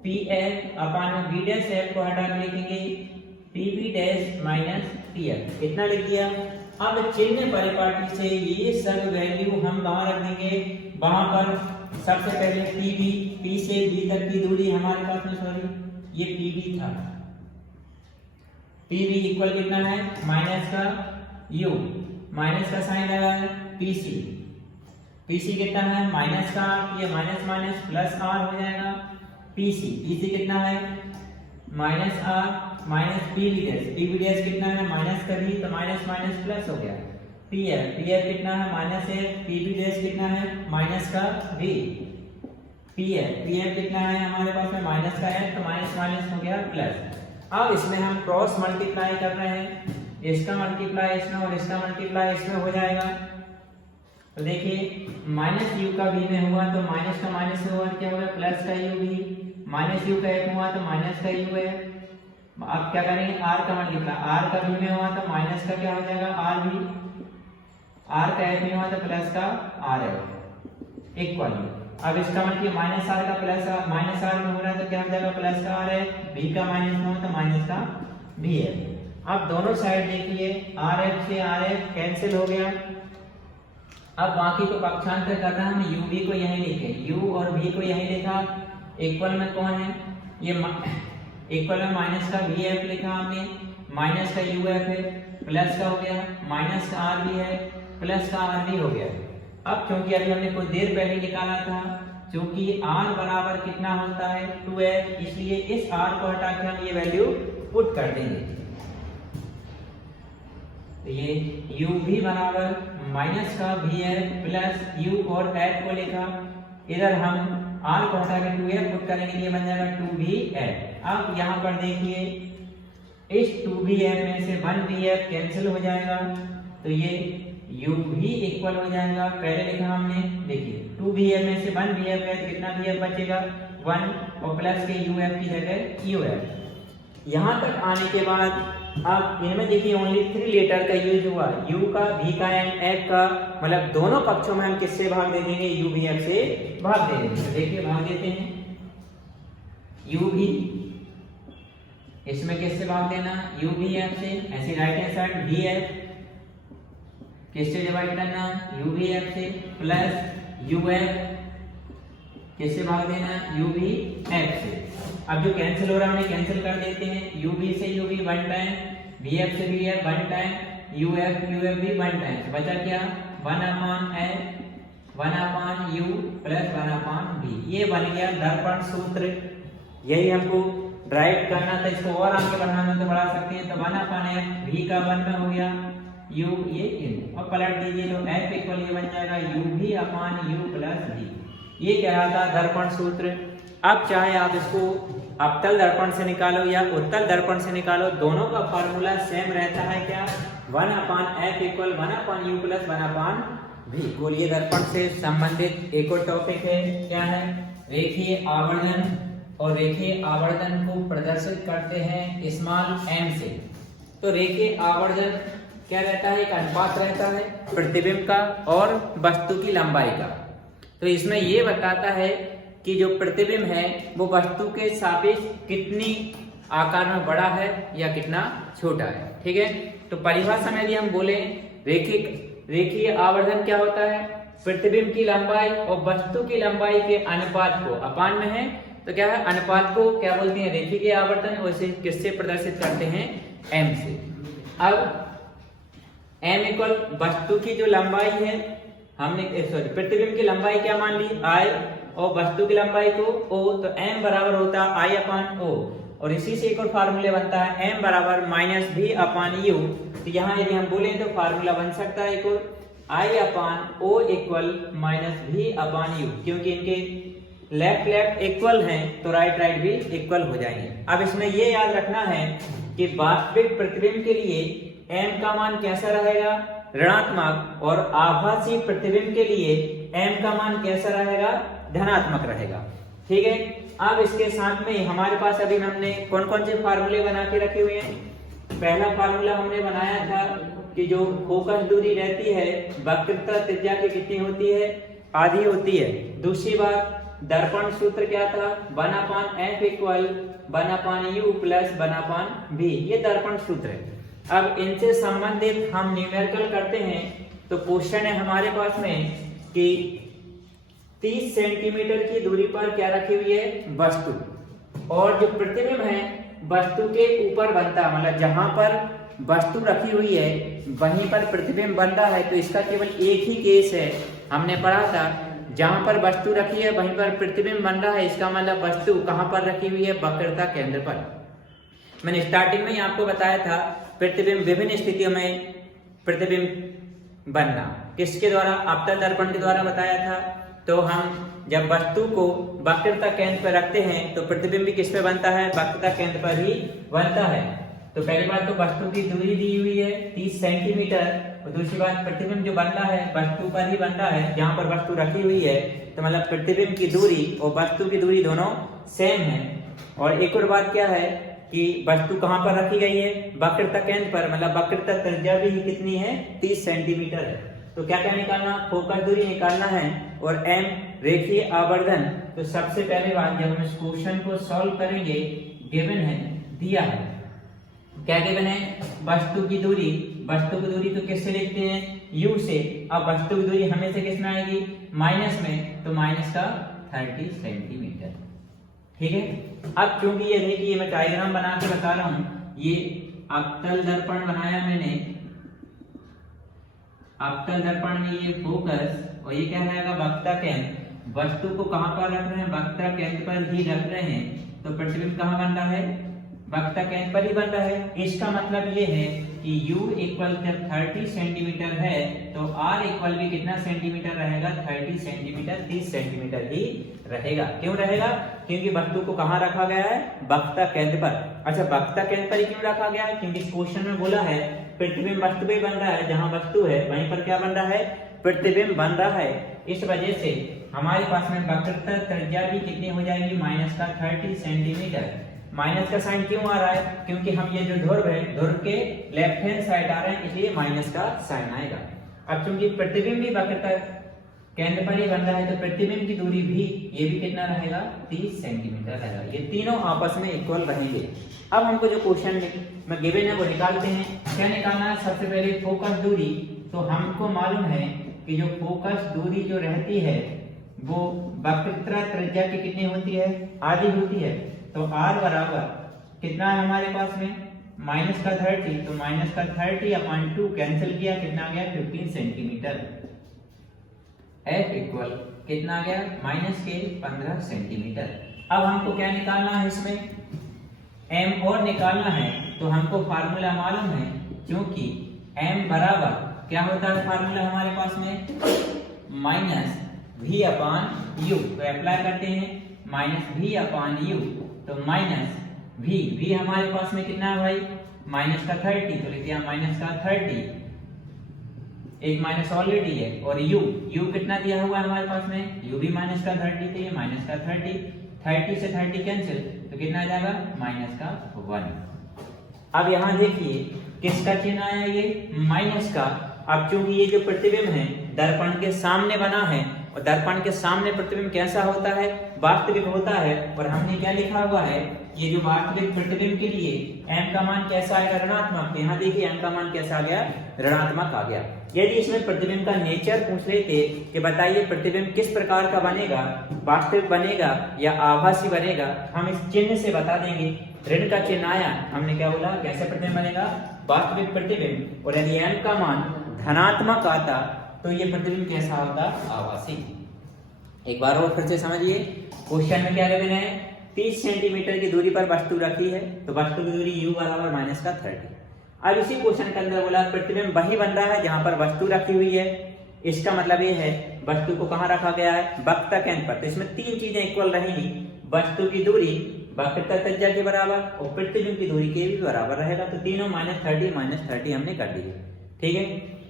पीएफ अपान में बी डैश एफ को हटा के लिखेंगे पीबी डैश माइनस पीएफ, इतना लिख दिया। अब चिन्ह परिपाटी से ये सब वैल्यू हम कहाँ रख देंगे, वहां पर सबसे पहले पीबी, पी से बी तक की दूरी हमारे पास में, सॉरी ये पीबी था, पीबी इक्वल कितना है, माइनस का यू, माइनस का साइन लगा है, पीसी, पीसी कितना है, माइनस का, ये माइनस माइनस प्लस आर हो जाएगा, पीसी, पीसी कितना है, minus R minus PB dash, PB dash कितना है, माइनस का भी, तो माइनस माइनस प्लस हो गया, पीएफ, पीएफ कितना है, माइनस है, पीबी डैश कितना है, माइनस का भी, पीएफ, पीएफ कितना है हमारे पास में, माइनस का है, तो माइनस माइनस हो गया प्लस। अब इसमें हम क्रॉस मल्टीप्लाई कर रहे हैं, इसका मल्टीप्लाई इसमें और इसका मल्टीप्लाई इसमें हो जाएगा। तो देखिए माइनस यू का भी में हुआ तो माइनस का माइनस से हुआ क्या होगा, प्लस का यू भी, माइनस यू का एक हुआ तो माइनस का यू है। अब क्या करेंगे, आर का मल्टीप्लाई, आर का भी में हुआ तो माइनस का क्या हो जाएगा, आर भी, आर का एक में हुआ तो प्लस का आर है इक्वल। अब इसका मतलब माइनस आर का प्लस माइनस आर में हो रहा है तो क्या हो जाएगा, प्लस का आर है, बी का माइनस में हो तो माइनस का बी है। अब दोनों साइड देखिए आर एफ से आर एफ कैंसिल हो गया। अब बाकी को पक्षांतर कर रहा है, हम यू भी को यहीं लिखे, यू और भी को यहीं लिखा, इक्वल में कौन है, ये इक्वल में माइनस का वी एफ लिखा हमने, माइनस का यू एफ है, प्लस का हो गया, माइनस का आर भी है, प्लस का आर भी हो गया। अब क्योंकि अभी हमने कुछ देर पहले निकाला था, क्योंकि r बराबर कितना होता है 2f, इसलिए इस r को हटा के हम ये वैल्यू पुट कर देंगे। तो ये u भी बराबर माइनस का vf प्लस u और f को लिखा, इधर हम r को हटा के 2f पुट करेंगे, ये बन जाएगा 2vf। अब यहाँ पर देखिए इस 2vf में से 1vf कैंसिल हो जाएगा, तो ये u भी इक्वल हो जाएगा, पहले लिखा हमने, देखिए 2vf में से 1vf है तो कितना vf बचेगा 1 और प्लस के uf की जगह uf। यहाँ तक आने के बाद अब इनमें देखिए ओनली 3 लेटर का यूज हुआ, u का, v का एंड f का, मतलब दोनों पक्षों में हम किससे भाग दे देंगे, u vf से भाग दे देंगे। तो देखिए भाग देते हैं, u भी इसमें किससे भाग देना, यू भी एफ से, ऐसे राइट हैंड साइड भी एफ किससे डिवाइड करना, यू भी एफ से, प्लस यू एफ किससे भाग देना, यू भी एफ से। अब जो कैंसिल हो रहा है उन्हें कैंसिल कर देते हैं, यू भी से यू भी वन टाइम, बी एफ से B F one time, U F भी वन टाइम, तो बचा क्या, one upon F, one upon U plus one upon B. ये बन गया दर्पण सूत्र। यही हमको ड्राइव करना था, इसको और आगे बढ़ाना तो बढ़ा सकते हैं। तो वन अपॉन एफ भी का वन में हो गया, यू ये इन और पलट दीजिए तो एफ इक्वल ये बन जाएगा यू भी अपॉन यू प्लस बी। ये क्या था दर्पण सूत्र। अब चाहे आप इसको अवतल दर्पण से निकालो या उत्तल दर्पण से निकालो, दोनों का फॉर्मूला सेम रहता है क्या, one upon F equal one upon U plus one upon भी। गोलीय दर्पण से संबंधित एक और टॉपिक है, क्या है, रेखीय आवर्धन। और रेखीय आवर्धन को प्रदर्शित करते हैं स्मॉल एम से। तो रेखीय आवर्धन क्या रहता है, एक अनुपात रहता है प्रतिबिंब का और वस्तु की लंबाई का। तो इसमें ये बताता है कि जो प्रतिबिंब है वो वस्तु के सापेक्ष कितनी आकार में बड़ा है या कितना छोटा है। ठीक है, तो परिभाषा में यदि हम बोले रेखीय आवर्धन क्या होता है, प्रतिबिंब की लंबाई और वस्तु की लंबाई के अनुपात को, अपान में है तो क्या है, अनुपात को क्या बोलते हैं, रेखीय आवर्धन। और इसे किससे प्रदर्शित करते हैं, एम से। अब एम इक्वल वस्तु की जो लंबाई है, हमने प्रतिबिंब की लंबाई क्या मान ली, आई, और वस्तु की लंबाई को ओ, तो m बराबर होता है आई अपान ओ। और इसी से एक और फार्मूले बनता है m बराबर माइनस भी अपान यू। तो यहाँ यदि हम बोले तो फार्मूला बन सकता है एक और आई अपान ओ इक्वल माइनस भी अपान यू, क्योंकि इनके लेफ्ट इक्वल हैं तो राइट भी इक्वल हो जाएंगे। अब इसमें ये याद रखना है कि वास्तविक प्रतिबिंब के लिए m का मान कैसा रहेगा, ऋणात्मक, और आभासी प्रतिबिंब के लिए m का मान कैसा रहेगा, धनात्मक रहेगा। ठीक है, अब इसके साथ में हमारे पास अभी हमने कौन कौन से फार्मूले बना के रखे हुए हैं। पहला फार्मूला हमने बनाया था कि जो फोकस दूरी रहती है वक्रता त्रिज्या की कितनी होती है, आधी होती है। दूसरी बात दर्पण सूत्र क्या था, one upon F equal one upon U plus one upon B, ये दर्पण सूत्र है। अब इनसे संबंधित हम न्यूमेरिकल करते हैं। तो क्वेश्चन है हमारे पास में कि 30 सेंटीमीटर की दूरी पर क्या रखी हुई है, वस्तु, और जो प्रतिबिंब है वस्तु के ऊपर बनता है, मतलब जहां पर वस्तु रखी हुई है वहीं पर प्रतिबिंब बन रहा है। तो इसका केवल एक ही केस है, हमने पढ़ा था, जहां पर वस्तु रखी है वहीं पर प्रतिबिंब बन रहा है। इसका मतलब वस्तु कहां पर रखी हुई है, वक्रता केंद्र पर। मैंने स्टार्टिंग में ही आपको बताया था प्रतिबिंब विभिन्न स्थितियों में प्रतिबिंब बनना किसके द्वारा, अवतल दर्पण के द्वारा बताया था। तो हम जब वस्तु को वक्रता केंद्र पर रखते हैं तो प्रतिबिंब भी किस पे बनता है, वक्रता केंद्र पर ही बनता है। तो पहली बात तो वस्तु की दूरी दी हुई है 30 सेंटीमीटर, और दूसरी बात प्रतिबिंब जो बन रहा है वस्तु पर ही बन रहा है जहां पर वस्तु रखी हुई है। तो मतलब प्रतिबिंब की दूरी और वस्तु की दूरी दोनों सेम है। और एक और बात क्या है कि वस्तु कहां पर रखी गई है, वक्रता केंद्र पर, मतलब वक्रता त्रिज्या भी कितनी है, 30 सेंटीमीटर है। तो क्या क्या निकालना, फोकस दूरी निकालना है और m रेखीय आवर्धन। तो सबसे पहले बात जब हम इस क्वेश्चन को सॉल्व करेंगे, गिवन है, दिया है, क्या गिवन है, वस्तु की दूरी तो किससे लिखते हैं, u से। अब वस्तु की दूरी हमेशा किस में आएगी, माइनस में, तो माइनस का 30 सेंटीमीटर। ठीक है, अब क्योंकि ये देखिए मैं डायग्राम बना के बता रहा हूं, ये अवतल दर्पण बनाया मैंने, अवतल दर्पण में ये फोकस और ये क्या रहेगा, वक्रता केंद्र। वस्तु को कहां पर रख रहे हैं, वक्रता केंद्र पर ही रख रहे हैं। तो प्रतिबिंब कहां बन रहा है, वक्रता केंद्र पर ही बन रहा है। इसका मतलब ये है कि u इक्वल जब 30 सेंटीमीटर है तो r इक्वल भी कितना सेंटीमीटर रहेगा, 30 सेंटीमीटर, 30 सेंटीमीटर ही रहेगा। क्यों रहेगा, क्योंकि वस्तु को कहां रखा गया है, वक्रता केंद्र पर। अच्छा, वक्रता केंद्र पर ही क्यों रखा गया है, क्योंकि इस क्वेश्चन में बोला है प्रतिबिंब वस्तु पे बन रहा है, जहां वस्तु है वहीं पर क्या बन रहा है, प्रतिबिंब बन रहा है। इस वजह से हमारे पास में वक्रता त्रिज्या भी कितनी हो जाएगी, माइनस का 30 सेंटीमीटर। माइनस का साइन क्यों आ रहा है, क्योंकि हम ये जो ध्रुव है, ध्रुव के लेफ्ट हैंड साइड आ रहे हैं, इसलिए माइनस का साइन आएगा। अब क्योंकि प्रतिबिंब भी वक्रता केंद्र पर ही बन रहा है तो प्रतिबिंब की दूरी भी ये भी कितना रहेगा 30 सेंटीमीटर रहेगा। ये तीनों आपस में इक्वल रहेंगे। अब हमको जो क्वेश्चन में गिवन है वो निकालते हैं। क्या निकालना है? सबसे पहले फोकस दूरी। तो हमको मालूम है कि जो फोकस दूरी जो रहती है वो वक्रता त्रिज्या की कितनी होती है? आधी होती है। तो r बराबर कितना है हमारे पास में? माइनस का 30। तो माइनस का 30/2 कैंसिल किया, कितना आ गया? 15 सेंटीमीटर। F इक्वल कितना आ गया? माइनस के 15 सेंटीमीटर। अब हमको क्या निकालना है? इसमें m और निकालना है। तो हमको फार्मूला मालूम है, क्योंकि m बराबर क्या होता है फार्मूला हमारे पास में? Minus v/u। तो अप्लाई करते हैं माइनस v/u। तो माइनस v हमारे पास में कितना है भाई? माइनस का 30। तो लिख दिया माइनस का 30, एक माइनस ऑलरेडी है। और u कितना दिया हुआ है हमारे पास में? u भी माइनस का 30। तो ये माइनस का 30 से 30 कैंसिल, तो कितना आ जाएगा? माइनस का 1। अब यहाँ देखिए किसका चिन्ह आया? ये माइनस का। अब चूंकि ये जो प्रतिबिंब है दर्पण के सामने बना है, और दर्पण के सामने प्रतिबिंब कैसा होता है? वास्तविक होता है। और हमने क्या लिखा हुआ है? ये जो वास्तविक प्रतिबिंब के लिए m का मान कैसा आएगा? ऋणात्मक। तो यहाँ देखिए m का मान कैसा आ गया? ऋणात्मक आ गया। यदि इसमें प्रतिबिंब का नेचर पूछ लेते कि बताइए प्रतिबिंब किस प्रकार का बनेगा, वास्तविक बनेगा या आभासी बनेगा, हम इस चिन्ह से बता देंगे। ऋण का चिन्ह आया, हमने क्या बोला? कैसे प्रतिबिंब बनेगा? वास्तविक प्रतिबिंब। और यदि m का मान धनात्मक आता तो ये प्रतिबिंब कैसा होता? आभासी। एक बार और फिर से समझिए, क्वेश्चन में क्या गिवन है? 30 सेंटीमीटर की दूरी पर वस्तु रखी है। तो वस्तु की दूरी u बराबर माइनस का 30। अब इसी क्वेश्चन के अंदर बोला प्रतिबिंब वही बन रहा है जहां पर वस्तु रखी हुई है। इसका मतलब ये है वस्तु को कहां रखा गया है? वक्रता केंद्र पर। तो इसमें तीन चीजें इक्वल रहेंगी। वस्तु की दूरी वक्रता त्रिज्या के बराबर और प्रतिबिंब की दूरी के भी बराबर रहेगा। तो तीनों -30 हमने कर दिए। ठीक है।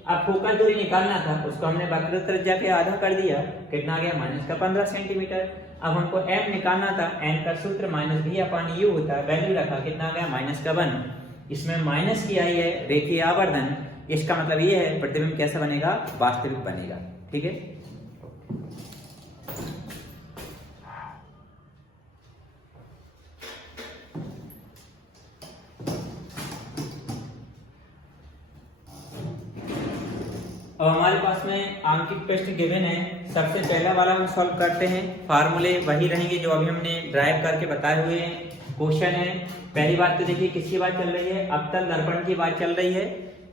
अब फोकस दूरी निकालना था, उसको हमने वक्रता त्रिज्या के आधा कर दिया, कितना आ गया? माइनस का 15 सेंटीमीटर। अब हमको m निकालना था, n का सूत्र -v/u होता है, वैल्यू रखा, कितना आ गया? माइनस का 1। इसमें माइनस की आई है रेखीय आवर्धन। इसका मतलब ये है प्रतिबिंब कैसा बनेगा? वास्तविक बनेगा। ठीक है। अब हमारे पास में आंकिक टेस्ट गिवन है। सबसे पहला वाला हम सॉल्व करते हैं। फार्मूले वही रहेंगे जो अभी हमने ड्राइव करके बताए हुए हैं। क्वेश्चन है, पहली बात तो देखिए किसकी बात चल रही है? अवतल दर्पण की बात चल रही है।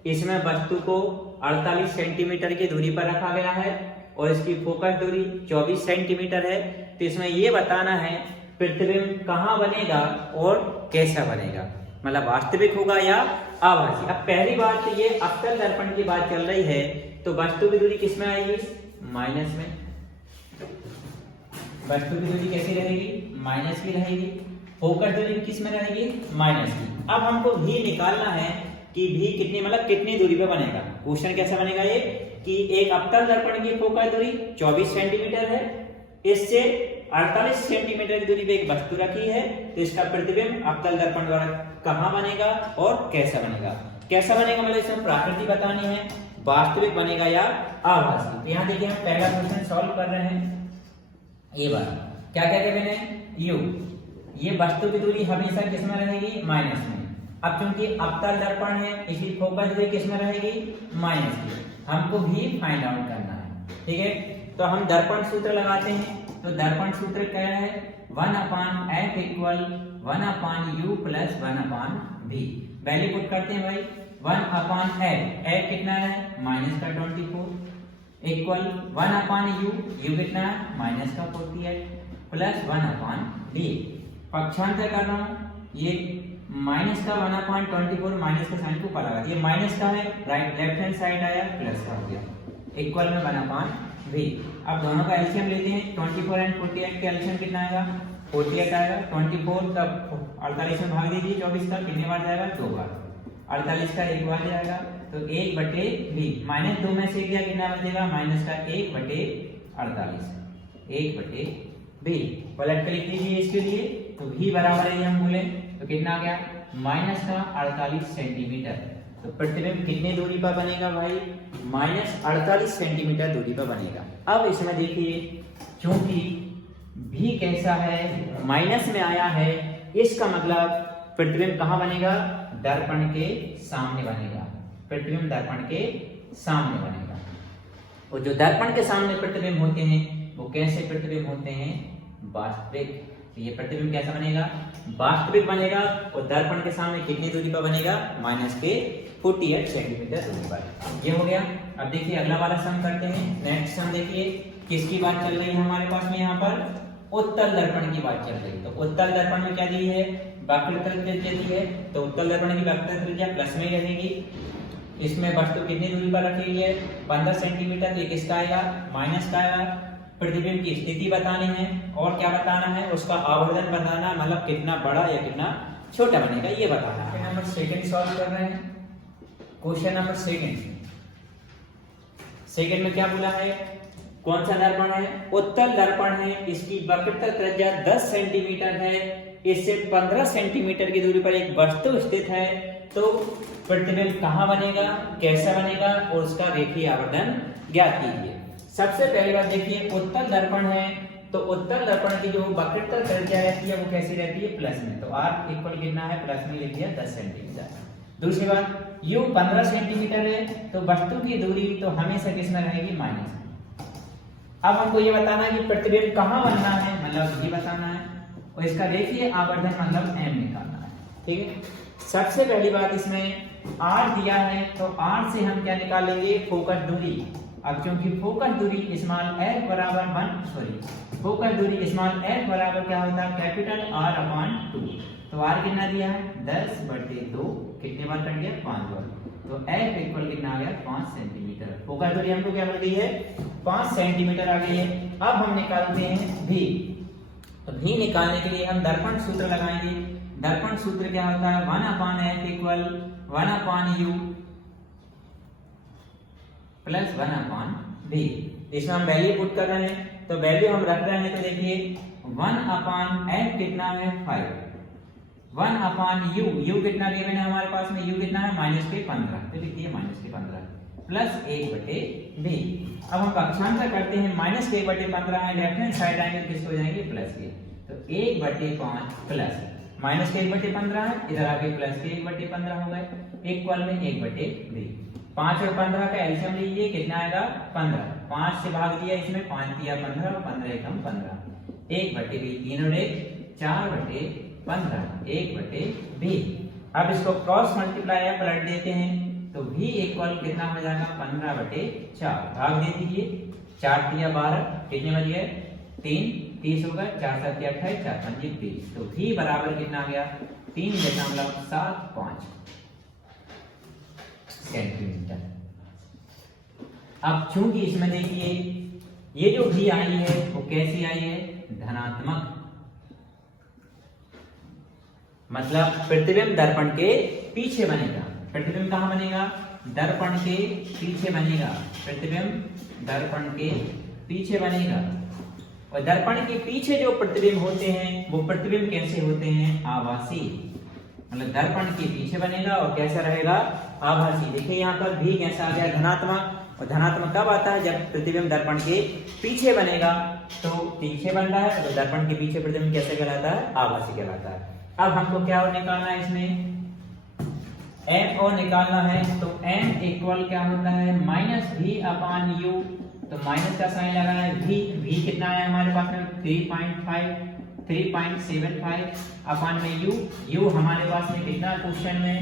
इसमें वस्तु को 48 सेंटीमीटर की दूरी पर रखा गया है और इसकी फोकस दूरी 24 सेंटीमीटर है। तो इसमें ये बताना है प्रतिबिंब कहाँ बनेगा और कैसा बनेगा, मतलब वास्तविक होगा या आभासी। अब पहली बात तो ये अवतल दर्पण की बात चल रही है, तो वस्तु की दूरी किस में आएगी? माइनस में। वस्तु की दूरी कैसी रहेगी? माइनस की रहेगी। फोकस दूरी किस में रहेगी? माइनस की। अब हमको भी निकालना है कि भी कितनी, मतलब कितनी दूरी पे बनेगा। क्वेश्चन कैसा बनेगा ये कि एक अवतल दर्पण की फोकस दूरी 24 सेंटीमीटर है, इससे 48 सेंटीमीटर की दूरी पे एक वस्तु रखी है, तो इसका प्रतिबिंब अवतल दर्पण द्वारा कहाँ बनेगा और कैसा बनेगा। कैसा बनेगा मतलब इसमें प्रकृति बतानी है, वास्तविक बनेगा या आभासी। तो यहाँ देखिए हम पहला क्वेश्चन सॉल्व कर रहे हैं। ये बात क्या कहते हैं मैंने? यू, ये वस्तु की दूरी हमेशा किसमें रहेगी? माइनस में। अब क्योंकि अवतल दर्पण है इसलिए फोकस दूरी किसमें रहेगी? माइनस की। हमको भी फाइंड आउट करना है। ठीक है, तो हम दर्पण सूत्र लगाते हैं। तो दर्पण सूत्र क्या है? 1/f equal 1/u plus 1/v। Value put करते हैं भाई। 1/f, f कितना है? माइनस का 24 इक्वल 1/u, u कितना है? माइनस का 48 प्लस 1/v। पक्षांतर कर रहा हूं, ये माइनस का 1/24 माइनस का साइन को ऊपर लगा दिया, माइनस का है, राइट लेफ्ट हैंड साइड आया, प्लस का हो गया, इक्वल में 1/v। अब दोनों का एलसीएम लेते हैं। 24 एंड 48 का एलसीएम कितना आएगा? 48 आएगा। 24 का 48 में भाग दीजिए 24 का, कितने बार जाएगा? 2 बार। 48 का 1 बार जाएगा, तो 1/v। माइनस 2 में से गया, कितना बचेगा? माइनस का 1/48, 1/v। पलट कर लिख लीजिए इसके लिए, तो v बराबर है हम बोले तो कितना आ गया? माइनस का 48 सेंटीमीटर। तो प्रतिबिंब कितनी दूरी पर बनेगा भाई? -48 सेंटीमीटर दूरी पर बनेगा। अब इसमें देखिए, क्योंकि भी कैसा है, माइनस में आया है, इसका मतलब प्रतिबिंब कहाँ बनेगा? दर्पण के सामने बनेगा। प्रतिबिंब दर्पण के सामने बनेगा। और जो दर्पण के सामने प्रतिबिंब होते हैं वो कैसे प्रतिबिंब होते हैं? वास्तविक। तो ये प्रतिबिंब कैसा बनेगा? वास्तविक बनेगा। और दर्पण के सामने कितनी दूरी पर बनेगा? -48 सेंटीमीटर दूरी पर। ये हो गया। अब देखिए अगला वाला सम करते हैं। नेक्स्ट सम देखिए, किसकी बात चल रही है हमारे पास में? यहाँ पर उत्तल दर्पण की बात चल रही है। तो उत्तल दर्पण में क्या दी है? वक्रता त्रिज्या दी है। तो उत्तल दर्पण की वक्रता त्रिज्या प्लस में ही रहेगी। इसमें वस्तु कितनी दूरी पर रखी हुई है? 15 सेंटीमीटर। ये किसका आएगा? माइनस का आएगा। प्रतिबिंब की स्थिति बतानी है और क्या बताना है? उसका आवर्धन बताना, मतलब कितना बड़ा या कितना छोटा बनेगा ये बताना है। नंबर सेकंड सॉल्व कर रहे हैं। क्वेश्चन नंबर सेकंड में क्या बोला है? कौन सा दर्पण है? उत्तल दर्पण है। इसकी वक्रता त्रिज्या 10 सेंटीमीटर है। इससे 15 सेंटीमीटर की दूरी पर एक वस्तु स्थित है। तो प्रतिबिंब कहाँ बनेगा, कैसा बनेगा और उसका रेखीय आवर्धन ज्ञात कीजिए। सबसे पहली बात देखिए, उत्तल दर्पण है तो उत्तल दर्पण की जो वक्रता त्रिज्या रहती है वो कैसी रहती है? प्लस में। तो r इक्वल कितना है? प्लस में लिख दिया 10 सेंटीमीटर। दूसरी बात, u 15 सेंटीमीटर है तो वस्तु की दूरी तो हमेशा किसमें रहेगी? माइनस में। अब हमको ये बताना है कि प्रतिबिंब कहाँ बनना है, मतलब ये बताना है। और इसका रेखीय आवर्धन मतलब m निकालना है। ठीक है। सबसे पहली बात, इसमें r दिया है तो r से हम क्या निकाल लेंगे? फोकस दूरी। अब क्योंकि फोकस दूरी स्मॉल f बराबर फोकस दूरी स्मॉल f बराबर क्या होता है? Capital R/2। तो r कितना दिया है? 10/2। कितने बार कट गया? 5 बार। तो f इक्वल कितना आ गया? 5 सेंटीमीटर। फोकस दूरी हमको क्या मिल गई है? 5 सेंटीमीटर आ गई है। अब हम निकालते हैं v। तो v निकालने के लिए हम दर्पण सूत्र लगाएंगे। दर्पण सूत्र क्या होता है? 1/f equal 1/u plus 1/v। इसमें हम वैल्यू पुट कर रहे हैं तो वैल्यू हम रख रहे हैं। तो देखिए 1/f कितना है? 5। 1/u, u कितना गिवन है हमारे पास में? u कितना है? -15। तो लिखिए -15 प्लस 1/v। अब हम पक्षांतर करते हैं। -1/15 है, लेफ्ट हैंड साइड आएंगे किसको हो जाएंगे? प्लस के। तो 1/5 प्लस -1/15 है, इधर आके प्लस के 1/15 हो गए, इक्वल में 1/v। 5 और 15 का एलसीएम लीजिए, कितना आएगा? 15। 5 से भाग दिया, इसमें 5 दिया 15 और 15 एकम 15। 1/v 3 और 1 4/15 1/v। अब इसको क्रॉस मल्टीप्लाई या पलट देते हैं तो v इक्वल कितना हो जाएगा? 15/4। भाग दे दीजिए, 4 दिया 12, कितने बच गए? 3 30 होगा, 4 7 28 4 5 30। तो v बराबर कितना आ गया? 3.75 सेंटीमीटर। अब चूंकि इसमें देखिए ये जो भी आई है वो कैसी आई है? धनात्मक। मतलब प्रतिबिंब दर्पण के पीछे बनेगा। प्रतिबिंब कहां बनेगा? दर्पण के पीछे बनेगा। प्रतिबिंब दर्पण के पीछे बनेगा। और दर्पण के पीछे जो प्रतिबिंब होते हैं वो प्रतिबिंब कैसे होते हैं? आभासी। मतलब दर्पण के पीछे बनेगा और कैसा रहेगा? आभासी। देखिए यहाँ पर भी कैसा आ गया? धनात्मक। और धनात्मक कब आता है? जब प्रतिबिंब दर्पण के पीछे बनेगा। तो पीछे बन रहा है तो दर्पण के पीछे प्रतिबिंब कैसे कहलाता है? आभासी कहलाता है। अब हमको क्या और निकालना है? इसमें m और निकालना है। तो m इक्वल क्या होता है? -v/u। तो माइनस का साइन लगा है। v कितना है हमारे पास में? 3.75 अपॉन में u हमारे पास में कितना क्वेश्चन में?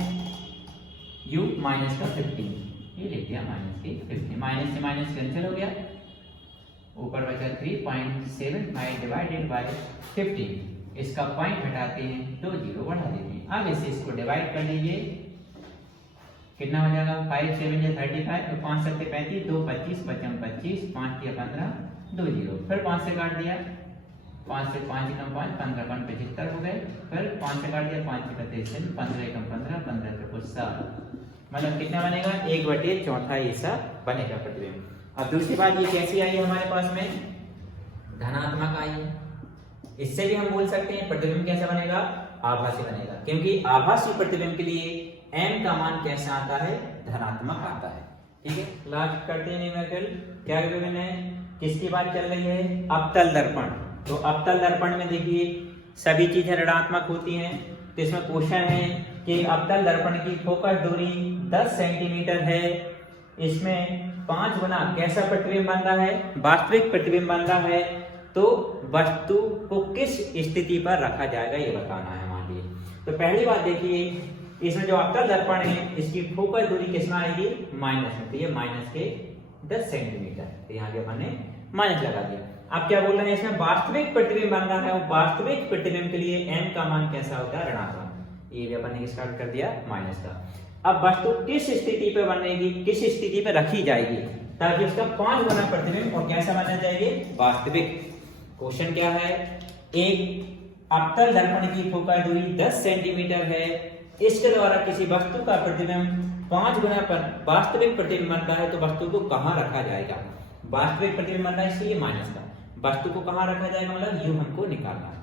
u -15। ये लिख दिया -15। माइनस से माइनस कैंसिल हो गया, ऊपर बचा 3.75 डिवाइडेड बाय 15। इसका पॉइंट हटाते हैं, 2 जीरो बढ़ा देते हैं। अब इसे इसको डिवाइड कर लीजिए, कितना हो जाएगा? 5 7 या 35 और 5 7 35, 2 25 55 25, 5 या 15, 2 जीरो। फिर 5 से काट दिया, 5 से 5 कम 5 15 5 75 हो गए। फिर 5 से काट दिया, 5 से 35 15 कम 15 15 से कुछ 7। मतलब कितना बनेगा? 1/4 हिस्सा बनेगा प्रतिबिंब। अब दूसरी बात ये कैसी आई है हमारे पास में? धनात्मक आई है। इससे भी हम बोल सकते हैं प्रतिबिंब कैसा बनेगा? आभासी बनेगा। क्योंकि आभासी प्रतिबिंब के लिए m का मान कैसा आता है, धनात्मक आता है। ठीक है, लास्ट करते हैं न्यूमेरिकल। क्या गिवन है, किसकी बात चल रही है, अवतल दर्पण। तो अवतल दर्पण में देखिए सभी चीजें ऋणात्मक होती हैं। तो इसमें क्वेश्चन है कि अवतल दर्पण की फोकस दूरी 10 सेंटीमीटर है, इसमें 5 गुना कैसा प्रतिबिंब बन रहा है, वास्तविक प्रतिबिंब बन रहा है। तो वस्तु को किस स्थिति पर रखा जाएगा ये बताना है मान लीजिए। तो पहली बात देखिए, इसमें जो अवतल दर्पण है इसकी फोकस दूरी किसमें आएगी, माइनस में। तो ये माइनस के 10 सेंटीमीटर, तो यहाँ पे हमने माइनस लगा दिया। अब क्या बोल रहे हैं, इसमें वास्तविक प्रतिबिंब बन रहा है और वास्तविक प्रतिबिंब के लिए m का मान कैसा होता है, ऋणात्मक। ये भी अपन ने स्टार्ट कर दिया माइनस का। अब वस्तु किस स्थिति पे बनेगी, किस स्थिति पे रखी जाएगी ताकि उसका 5 गुना प्रतिबिंब और कैसा बनना चाहिए, वास्तविक। क्वेश्चन क्या है, एक अवतल दर्पण की फोकस दूरी 10 सेंटीमीटर है, इसके द्वारा किसी वस्तु का प्रतिबिंब 5 गुना पर वास्तविक प्रतिबिंब बनता है, तो वस्तु को कहाँ रखा जाएगा, वास्तविक प्रतिबिंब बनता है इसलिए माइनस का, वस्तु को कहाँ रखा जाएगा, मतलब u हमको निकालना है।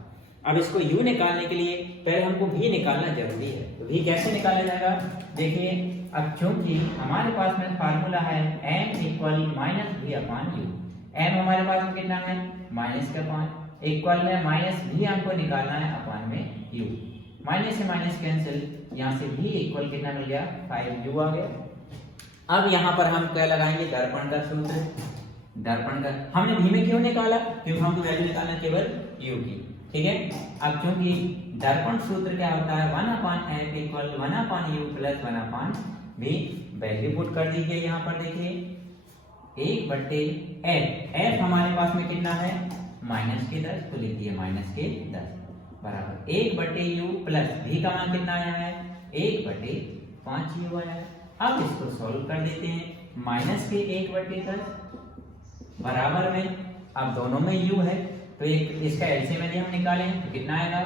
अब इसको u निकालने के लिए पहले हमको v निकालना जरूरी है। तो v कैसे निकाला जाएगा, देखिए अब क्योंकि हमारे पास में फार्मूला है n equal minus v upon u। n हमारे पास में कितना है, माइनस का 5, इक्वल में माइनस v हमको निकालना है अपॉन में u। माइनस से माइनस कैंसिल, यहाँ से v इक्वल कितना मिल गया, 5u आ गया। अब यहाँ पर हम क्या लगाएंगे, दर्पण का सूत्र। दर्पण का हमने v में क्यों निकाला, क्योंकि हमको वैल्यू निकालना केवल u की। ठीक है, अब क्योंकि दर्पण सूत्र क्या होता है, 1/f equal 1/u plus 1/v। Value put कर दीजिए यहाँ पर, देखिए 1/f, f हमारे पास में कितना है, माइनस के 10, तो लिख दिए माइनस के 10 बराबर 1/u प्लस v का मान कितना आया है, 1/5u आया है। अब इसको सॉल्व कर देते हैं, माइनस के 1/10 बराबर में, अब दोनों में u है तो एक इसका एलसीएम यदि हम निकालें तो कितना आएगा,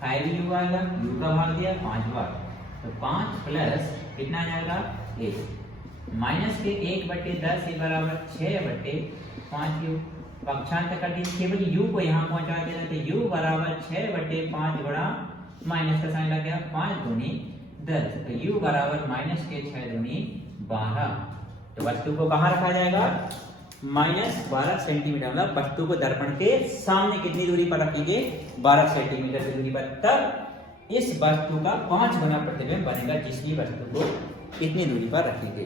5u आएगा, u का भाग दिया 5 बार, तो 5 प्लस कितना आ जाएगा 1, माइनस के 1/10 बराबर 6/5u। पक्षांतर कर दीजिए, केवल u को यहाँ पहुंचा देना, तो u बराबर 6/5 गुणा माइनस का साइन लग गया 5 दूनी 10, तो u बराबर माइनस के 6 दूनी 12। तो वस्तु को कहाँ रखा जाएगा, -12 सेंटीमीटर, मतलब वस्तु को दर्पण के सामने कितनी दूरी पर रखेंगे, 12 सेंटीमीटर की दूरी पर, तब इस वस्तु का 5 गुना प्रतिबिंब बनेगा जिसकी वस्तु को इतनी दूरी पर रखेंगे।